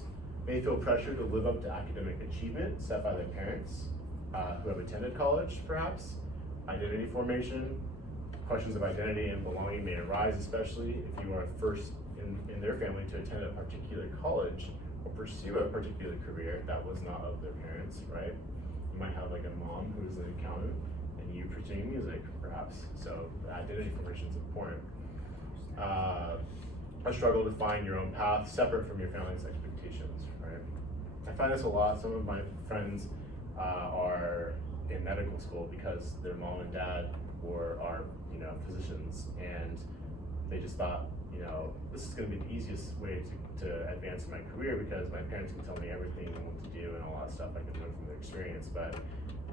May feel pressure to live up to academic achievement set by their parents who have attended college, perhaps. Identity formation. Questions of identity and belonging may arise, especially if you are first in their family to attend a particular college or pursue a particular career that was not of their parents, right? You might have like a mom who's an accountant and you pursuing music, perhaps. So identity formation is important. A struggle to find your own path separate from your family's expectations, right? I find this a lot. Some of my friends are in medical school because their mom and dad are physicians, and they just thought, this is going to be the easiest way to advance in my career because my parents can tell me everything and what to do and all that stuff. I can learn from their experience. But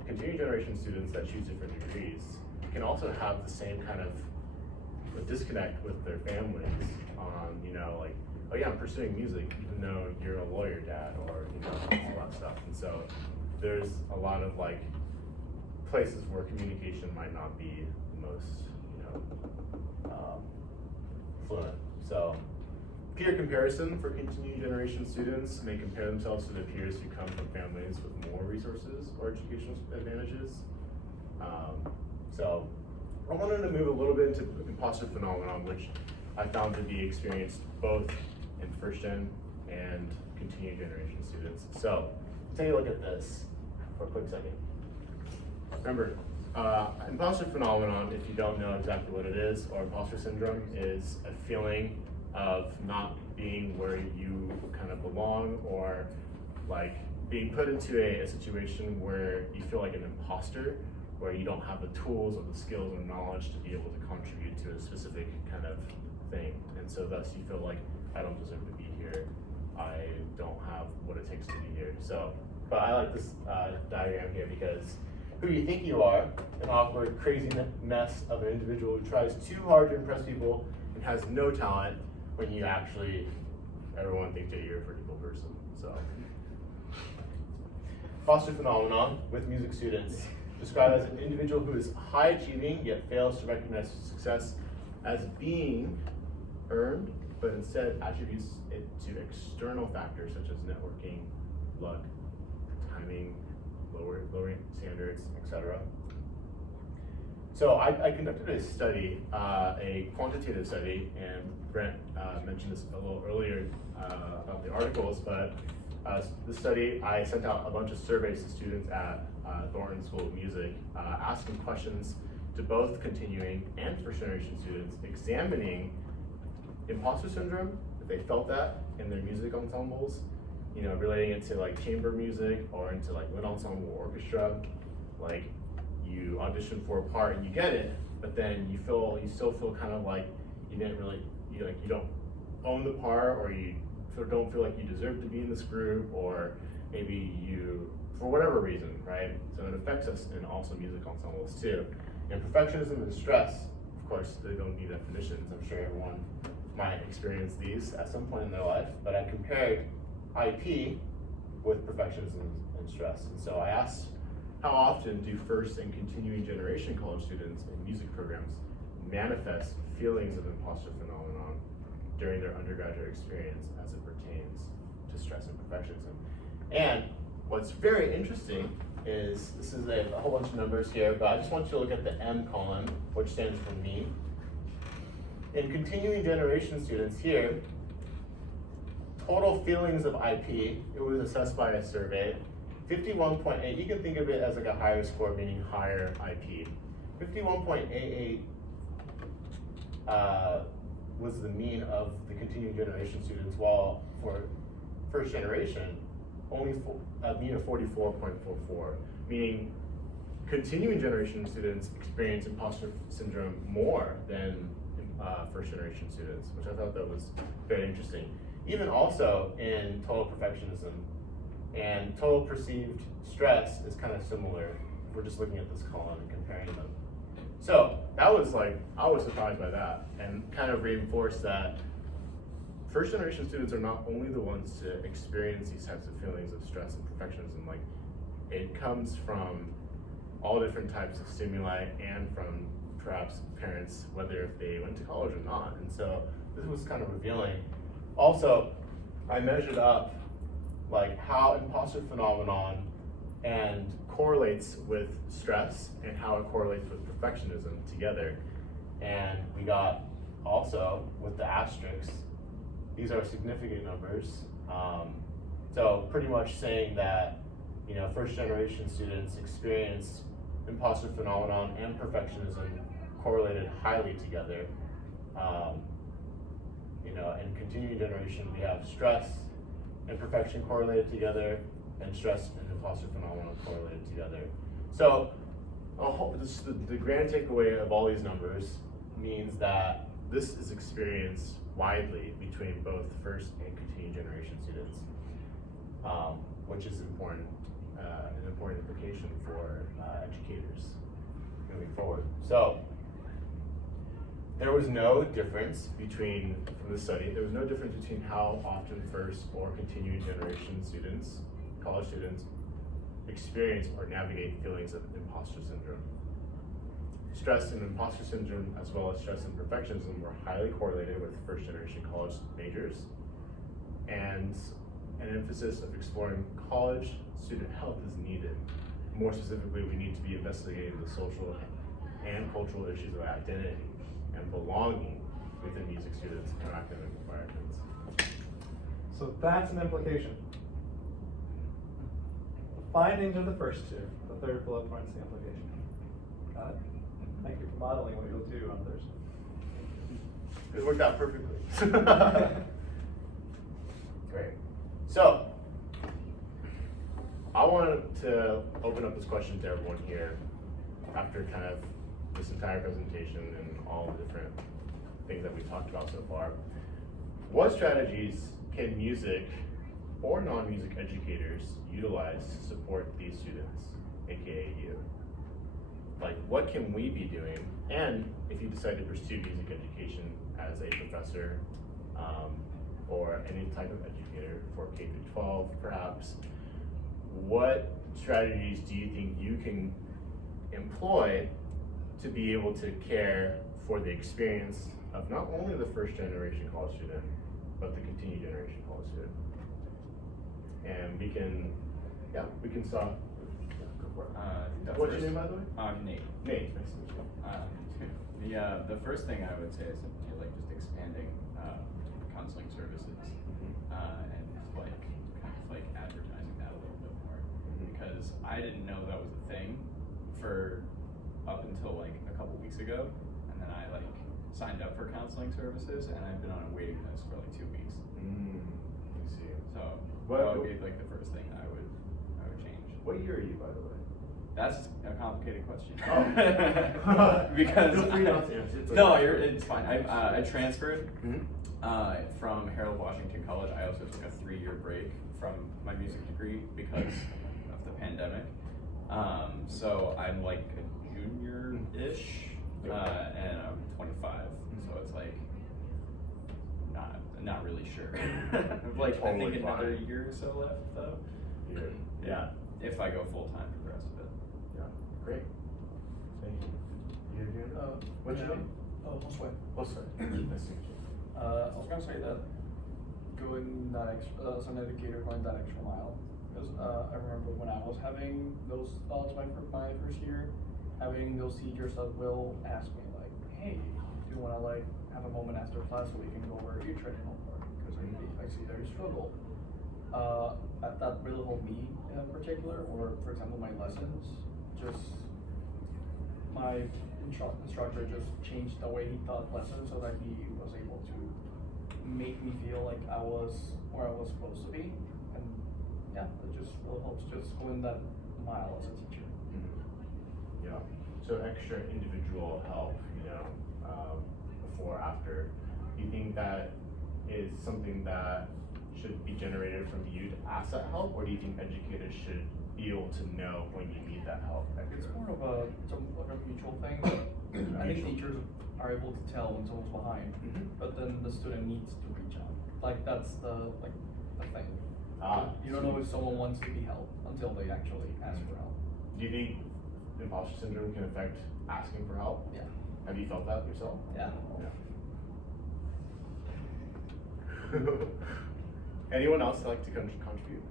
continuing generation students that choose different degrees can also have the same kind of a disconnect with their families on, like, oh yeah, I'm pursuing music even though you're a lawyer, dad, or a lot of stuff. And so there's a lot of like places where communication might not be the most fluent. So peer comparison for continuing generation students may compare themselves to their peers who come from families with more resources or educational advantages. So I wanted to move a little bit into imposter phenomenon, which I found to be experienced both in first gen and continuing generation students. So take a look at this for a quick second. Remember, imposter phenomenon, if you don't know exactly what it is, or imposter syndrome, is a feeling of not being where you kind of belong, or like being put into a situation where you feel like an imposter, where you don't have the tools or the skills or knowledge to be able to contribute to a specific kind of thing. And so thus you feel like, I don't deserve to be here. I don't have what it takes to be here. So, but I like this diagram here because who you think you are, an awkward, crazy mess of an individual who tries too hard to impress people and has no talent when everyone thinks that you're a pretty cool person. So, imposter phenomenon with music students. Described as an individual who is high achieving yet fails to recognize success as being earned, but instead attributes it to external factors such as networking, luck, timing, lowering standards, etc. So I conducted a study, a quantitative study, and Brent mentioned this a little earlier about the articles, but the study, I sent out a bunch of surveys to students at Thornton School of Music, asking questions to both continuing and first generation students, examining imposter syndrome if they felt that in their music ensembles, you know, relating it to like chamber music or into like wind ensemble or orchestra, like you audition for a part and you get it, but then you still feel kind of like you didn't really, you don't own the part, or you don't feel like you deserve to be in this group, or maybe you, for whatever reason, right? So it affects us in also music ensembles too. And perfectionism and stress, of course, they don't need definitions. I'm sure everyone might experience these at some point in their life, but I compared IP with perfectionism and stress. And so I asked, how often do first and continuing generation college students in music programs manifest feelings of imposter phenomenon during their undergraduate experience as it pertains to stress and perfectionism? And what's very interesting is, this is a whole bunch of numbers here, but I just want you to look at the M column, which stands for me. In continuing generation students here, total feelings of IP, it was assessed by a survey, 51.8, you can think of it as like a higher score, meaning higher IP. 51.88 was the mean of the continuing generation students, while for first generation, only a mean of 44.44, meaning continuing generation students experience imposter syndrome more than first generation students, which I thought that was very interesting. Even also in total perfectionism and total perceived stress is kind of similar. We're just looking at this column and comparing them. So that was like, I was surprised by that, and kind of reinforced that first generation students are not only the ones to experience these types of feelings of stress and perfectionism, like it comes from all different types of stimuli and from perhaps parents, whether if they went to college or not. And so this was kind of revealing. Also, I measured up like how imposter phenomenon and correlates with stress and how it correlates with perfectionism together. And we got also with the asterisks, these are significant numbers. So pretty much saying that, you know, first generation students experience imposter phenomenon and perfectionism correlated highly together. You know, in continuing generation, we have stress and perfection correlated together, and stress and imposter phenomenon correlated together. So the grand takeaway of all these numbers means that this is experienced widely between both first and continuing generation students, which is important, an important implication for educators moving forward. So there was no difference between, from the study, there was no difference between how often first or continuing generation students, college students, experience or navigate feelings of imposter syndrome. Stress and imposter syndrome, as well as stress and perfectionism, were highly correlated with first generation college majors, and an emphasis of exploring college student health is needed. More specifically, we need to be investigating the social and cultural issues of identity and belonging within music students' and academic environments. So that's an implication. The findings are the first two. The third bullet point is the implication. Got it? Thank you for modeling what you'll do on Thursday. It worked out perfectly. Great. So, I wanted to open up this question to everyone here after kind of this entire presentation and all the different things that we talked about so far. What strategies can music or non-music educators utilize to support these students, aka you? Like, what can we be doing? And if you decide to pursue music education as a professor or any type of educator for K-12 perhaps, what strategies do you think you can employ to be able to care for the experience of not only the first generation college student, but the continued generation college student? And we can start. Go for it. What's your name, by the way? Nate. Nate, nice to meet you. The first thing I would say is simply like just expanding counseling services and like kind of like advertising that a little bit more, because I didn't know that was a thing for up until like a couple weeks ago, and then I like signed up for counseling services, and I've been on a waiting list for like 2 weeks. I see. So What- that would be like the first thing I would change. What year are you, by the way? That's a complicated question. Oh. Because Feel free not to answer, it's no, okay. it's fine. I transferred from Harold Washington College. I also took a 3-year break from my music degree because of the pandemic. So I'm like a junior-ish, and I'm 25. So it's like not really sure. Like I Totally think another fine. year or so left though. Yeah. If I go full time for the rest of it. Yeah. Great. Thank you. You doing it? What's your name? Josue. Oh, sorry. Nice to meet you. I was gonna say that going that extra, as an educator, going that extra mile, because I remember when I was having those thoughts my first year, having those teachers that will ask me like, hey, do you wanna like have a moment after class so we can go over your training homework, because I see that you struggle. That really helped me in particular, or for example my lessons, just my instructor just changed the way he taught lessons so that he was able to make me feel like I was where I was supposed to be, and yeah, it just really helps just going that mile as a teacher. Yeah. So extra individual help, before, after. Do you think that is something that should be generated from you to ask that help, or do you think educators should be able to know when you need that help? It's more of a mutual thing. I think teachers are able to tell when someone's behind, but then the student needs to reach out. Like that's the thing. You don't know if someone wants to be helped until they actually ask for help. Do you think imposter syndrome can affect asking for help? Yeah. Have you felt that yourself? Yeah. Anyone else like to contribute?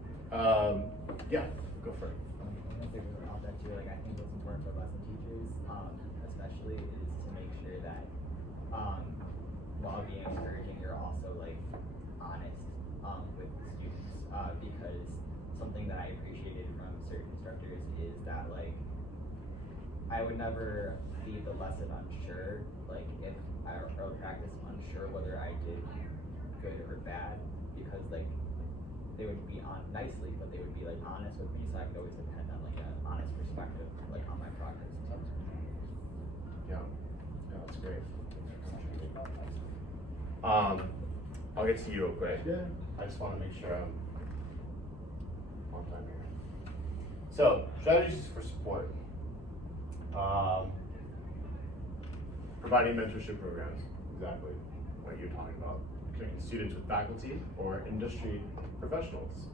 Yeah, go for it. I think about that too. Like I think what's important for lesson teachers, especially, is to make sure that while being encouraging, you're also like honest with the students. Because something that I appreciated from certain instructors is that like I would never leave the lesson unsure. Like if I or practice unsure whether I did good or bad, because like they would be on nicely, but they would be like honest with me, so I could always depend on like an honest perspective, like on my progress and stuff. Yeah, that's great. I'll get to you real quick. Yeah. I just want to make sure I'm on time here. So, strategies for support. Providing mentorship programs, exactly what you're talking about. Connecting students with faculty or industry professionals.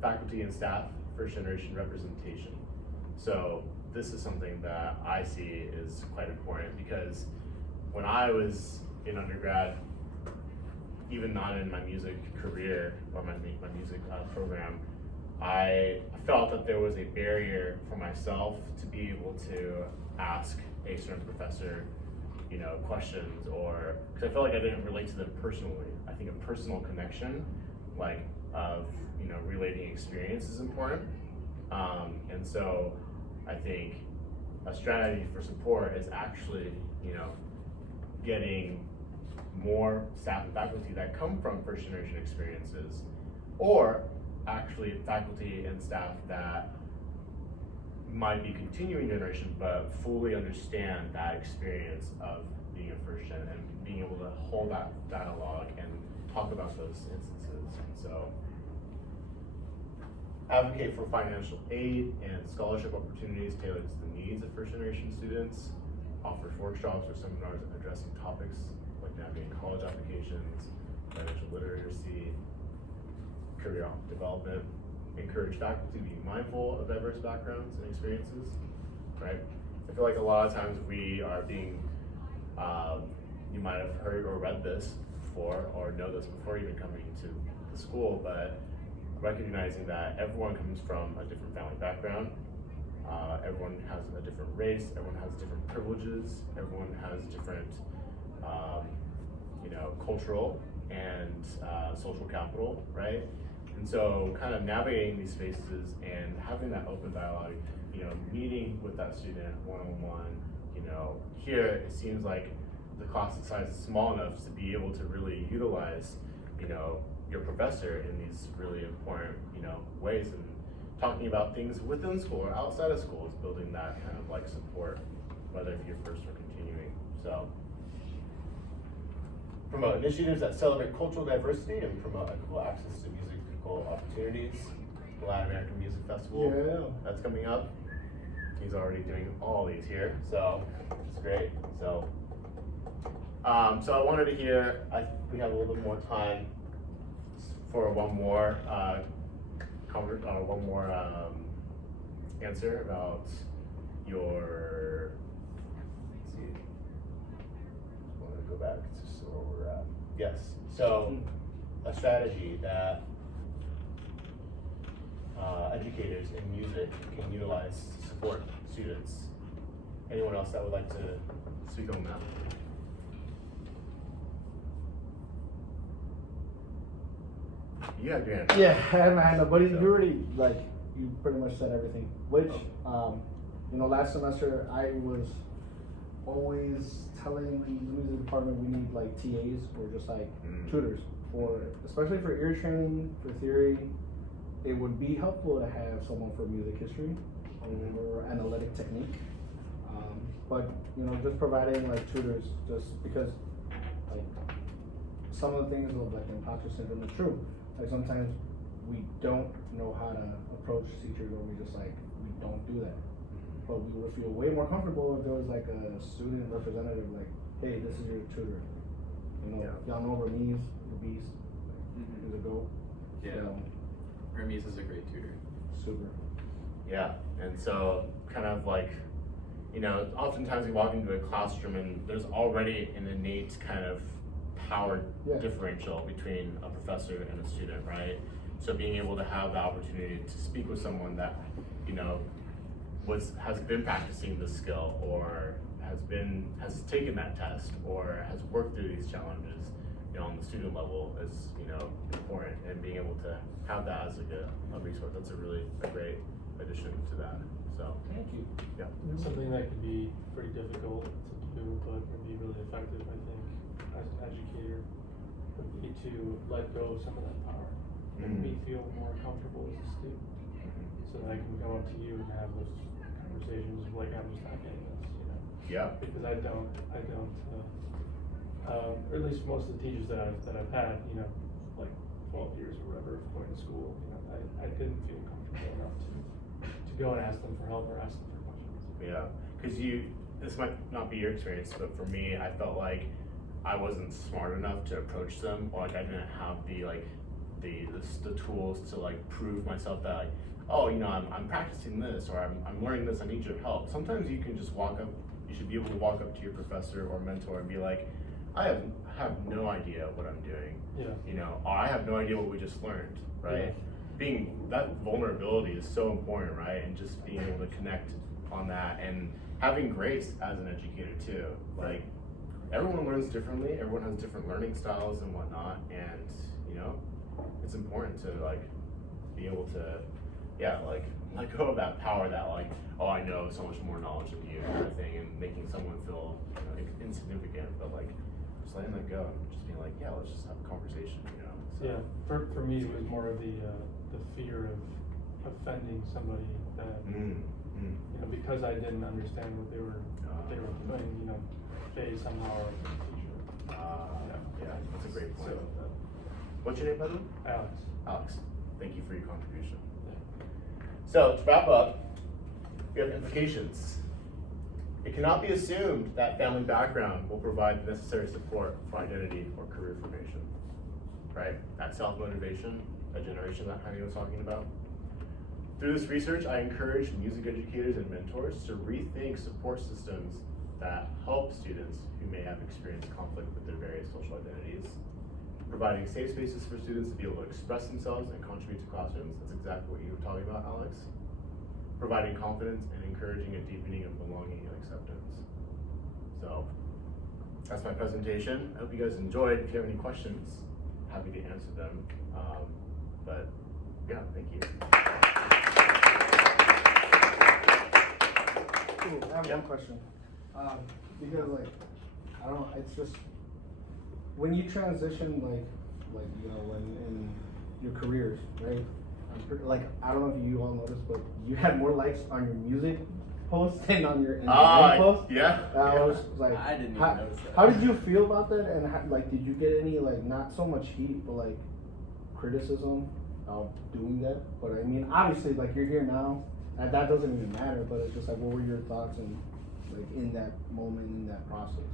Faculty and staff, first generation representation. So this is something that I see is quite important, because when I was in undergrad, even not in my music career or my music program, I felt that there was a barrier for myself to be able to ask a certain professor, questions, or because I felt like I didn't relate to them personally. I think a personal connection, like of relating experience, is important. And so I think a strategy for support is actually getting more staff and faculty that come from first generation experiences, or actually faculty and staff that might be continuing generation but fully understand that experience of being a first gen, and being able to hold that dialogue and talk about those instances. So advocate for financial aid and scholarship opportunities tailored to the needs of first generation students. Offers workshops or seminars addressing topics like navigating college applications, financial literacy, career development. Encourage faculty to be mindful of diverse backgrounds and experiences, right? I feel like a lot of times we are being, you might have heard or read this before, or know this before even coming to the school, but recognizing that everyone comes from a different family background, everyone has a different race, everyone has different privileges, everyone has different, cultural and social capital, right? And so kind of navigating these spaces and having that open dialogue, meeting with that student one-on-one, here it seems like the class size is small enough to be able to really utilize, you know, your professor in these really important, you know, ways, and talking about things within school or outside of school is building that kind of like support, whether if you're first or continuing. So, promote initiatives that celebrate cultural diversity and promote equitable access to musical opportunities. The Latin American Music Festival, that's coming up. He's already doing all these here, so it's great. So, so I wanted to hear, we have a little bit more time for one more answer about your, let's see, I want to go back to so where we're at. Yes, so a strategy that educators in music can utilize to support students. Anyone else that would like to speak on that? You have your hand up. Yeah, I had my hand up, but you already, like, you pretty much said everything. Which, you know, last semester I was always telling the music department we need like TAs or just like tutors for, especially for ear training, for theory. It would be helpful to have someone for music history or analytic technique. But, you know, just providing like tutors, just because like some of the things of like imposter syndrome is true. Like sometimes we don't know how to approach teachers, or we just like, we don't do that. But we would feel way more comfortable if there was like a student representative, like, hey, this is your tutor. You know, y'all know Ramiz, the beast, he's a GOAT. Yeah, Ramiz is a great tutor. Super. Yeah, and so kind of like, you know, oftentimes we walk into a classroom and there's already an innate kind of power differential between a professor and a student, right? So being able to have the opportunity to speak with someone that, you know, has been practicing the skill, or has taken that test, or has worked through these challenges, you know, on the student level is, you know, important, and being able to have that as like a resource, that's a great addition to that. So thank you. Yeah. Something that could be pretty difficult to do, but can be really effective, I think, as an educator, would be to let go of some of that power. Make me feel more comfortable as a student, so that I can come up to you and have those conversations like, I'm just not getting this, you know? Yeah. Because I don't, or at least most of the teachers that I've had, you know, like 12 years or whatever of going to school, you know, I didn't feel comfortable enough to go and ask them for help or ask them for questions. Yeah, because this might not be your experience, but for me, I felt like I wasn't smart enough to approach them, or like I didn't have the tools to like prove myself that like, oh, you know, I'm practicing this, or I'm learning this, I need your help. Sometimes you can just you should be able to walk up to your professor or mentor and be like, I have no idea what I'm doing. Yeah. You know, or I have no idea what we just learned, right? Yeah. That vulnerability is so important, right? And just being able to connect on that, and having grace as an educator too. Like, everyone learns differently, everyone has different learning styles and whatnot, and you know, it's important to like be able to, like let go of that power that like, oh, I know so much more knowledge than you kind of thing, and making someone feel, you know, insignificant, but like just letting that go and just being like, yeah, let's just have a conversation, you know. So. Yeah, for me it was more of the fear of offending somebody that you know, because I didn't understand what they were doing, you know, they somehow are a teacher. Yeah, that's a great point. So, what's your name, by the way? Alex. Alex, thank you for your contribution. Yeah. So, to wrap up, we have implications. It cannot be assumed that family background will provide the necessary support for identity or career formation, right? That self-motivation, that generation that Heidi was talking about. Through this research, I encourage music educators and mentors to rethink support systems that help students who may have experienced conflict with their various social identities. Providing safe spaces for students to be able to express themselves and contribute to classrooms. That's exactly what you were talking about, Alex. Providing confidence and encouraging a deepening of belonging and acceptance. So, that's my presentation. I hope you guys enjoyed. If you have any questions, happy to answer them. But yeah, thank you. Cool. I have one question. Because like I don't know, it's just, when you transition, like, you know, when in your careers, right? Like, I don't know if you all noticed, but you had more likes on your music posts than on your Instagram posts. Yeah. I was like, I didn't even how, notice that. how did you feel about that? And how, like, did you get any, like, not so much heat, but like criticism of doing that? But I mean, obviously, like, you're here now, and that doesn't even matter. But it's just like, what were your thoughts and like in that moment, in that process?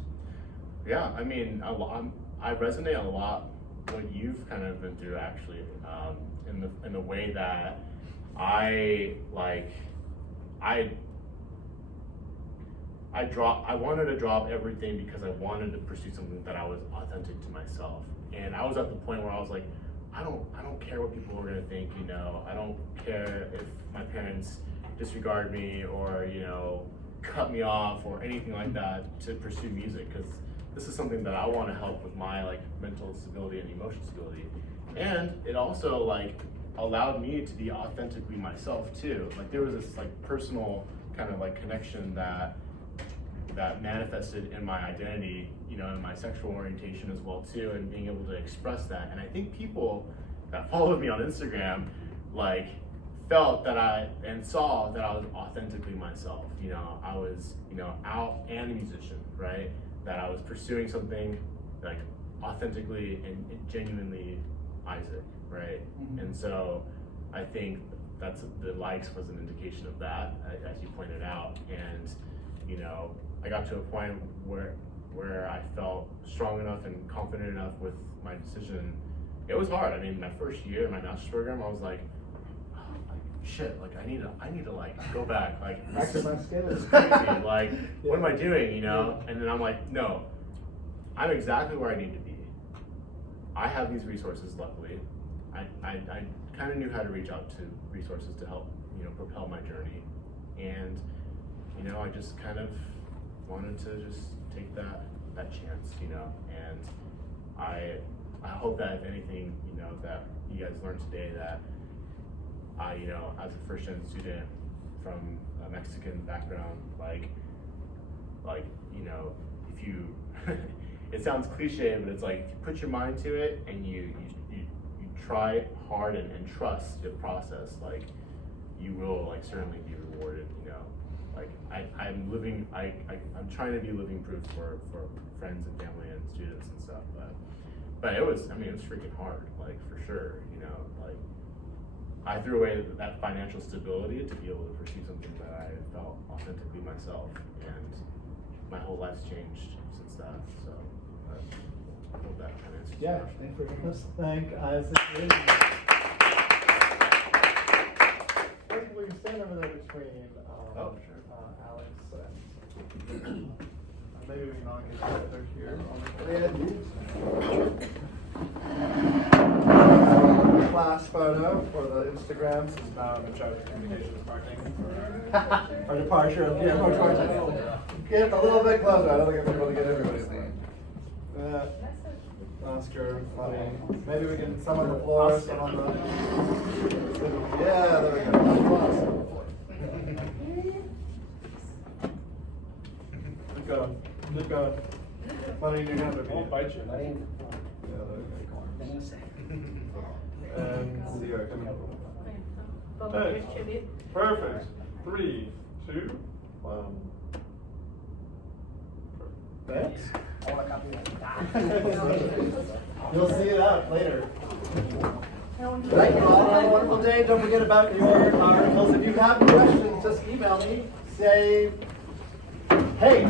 Yeah, I mean, I resonate a lot what you've kind of been through, actually, in the way that I wanted to drop everything because I wanted to pursue something that I was authentic to myself, and I was at the point where I was like, I don't care what people are gonna think, you know. I don't care if my parents disregard me or, you know, cut me off or anything like that to pursue music, because this is something that I want to help with my like mental stability and emotional stability. And it also like allowed me to be authentically myself too. Like there was this like personal kind of like connection that manifested in my identity, you know, in my sexual orientation as well too, and being able to express that. And I think people that followed me on Instagram like felt that and saw that I was authentically myself. You know, I was, you know, out and a musician, right? That I was pursuing something like authentically and genuinely Isaac, right? Mm-hmm. And so I think that's the likes was an indication of that, as you pointed out. And you know, I got to a point where I felt strong enough and confident enough with my decision. It was hard. I mean, my first year in my master's program, I was like, shit, like I need to like go back, like this is crazy, like what am I doing, you know? And then I'm like, no, I'm exactly where I need to be. I have these resources, luckily. I kind of knew how to reach out to resources to help, you know, propel my journey. And you know, I just kind of wanted to just take that chance, you know. And I hope that if anything, you know, that you guys learned today, that you know, as a first-gen student from a Mexican background, like, you know, if you, it sounds cliche, but it's like, if you put your mind to it and you try hard and trust the process, like, you will, like, certainly be rewarded, you know. Like, I'm trying to be living proof for friends and family and students and stuff, but it was, I mean, it was freaking hard, like, for sure, you know, like, I threw away that financial stability to be able to pursue something that I felt authentically myself, and my whole life's changed since that. So I hope that kind of answers your question. Thanks for Let's thank Isaac. We can stand over there between Alex and maybe we can all get together here on the class photo for the Instagram. This is now in charge of communications marketing for our departure of PMO Georgia. Get a little bit closer. I don't think I'm able to get everybody's name. Oscar, funny. Maybe we can, some on the floor, some on the... Yeah, there we go. Keep going. Keep going. Money in your hand. Won't bite you. Yeah, there we go. And Zero, come here. Hey. Perfect. 3, 2, 1. Thanks. I want a copy of that. You'll see it out later. Thank you all. Have a wonderful day. Don't forget about your articles. If you have questions, just email me. Say, hey.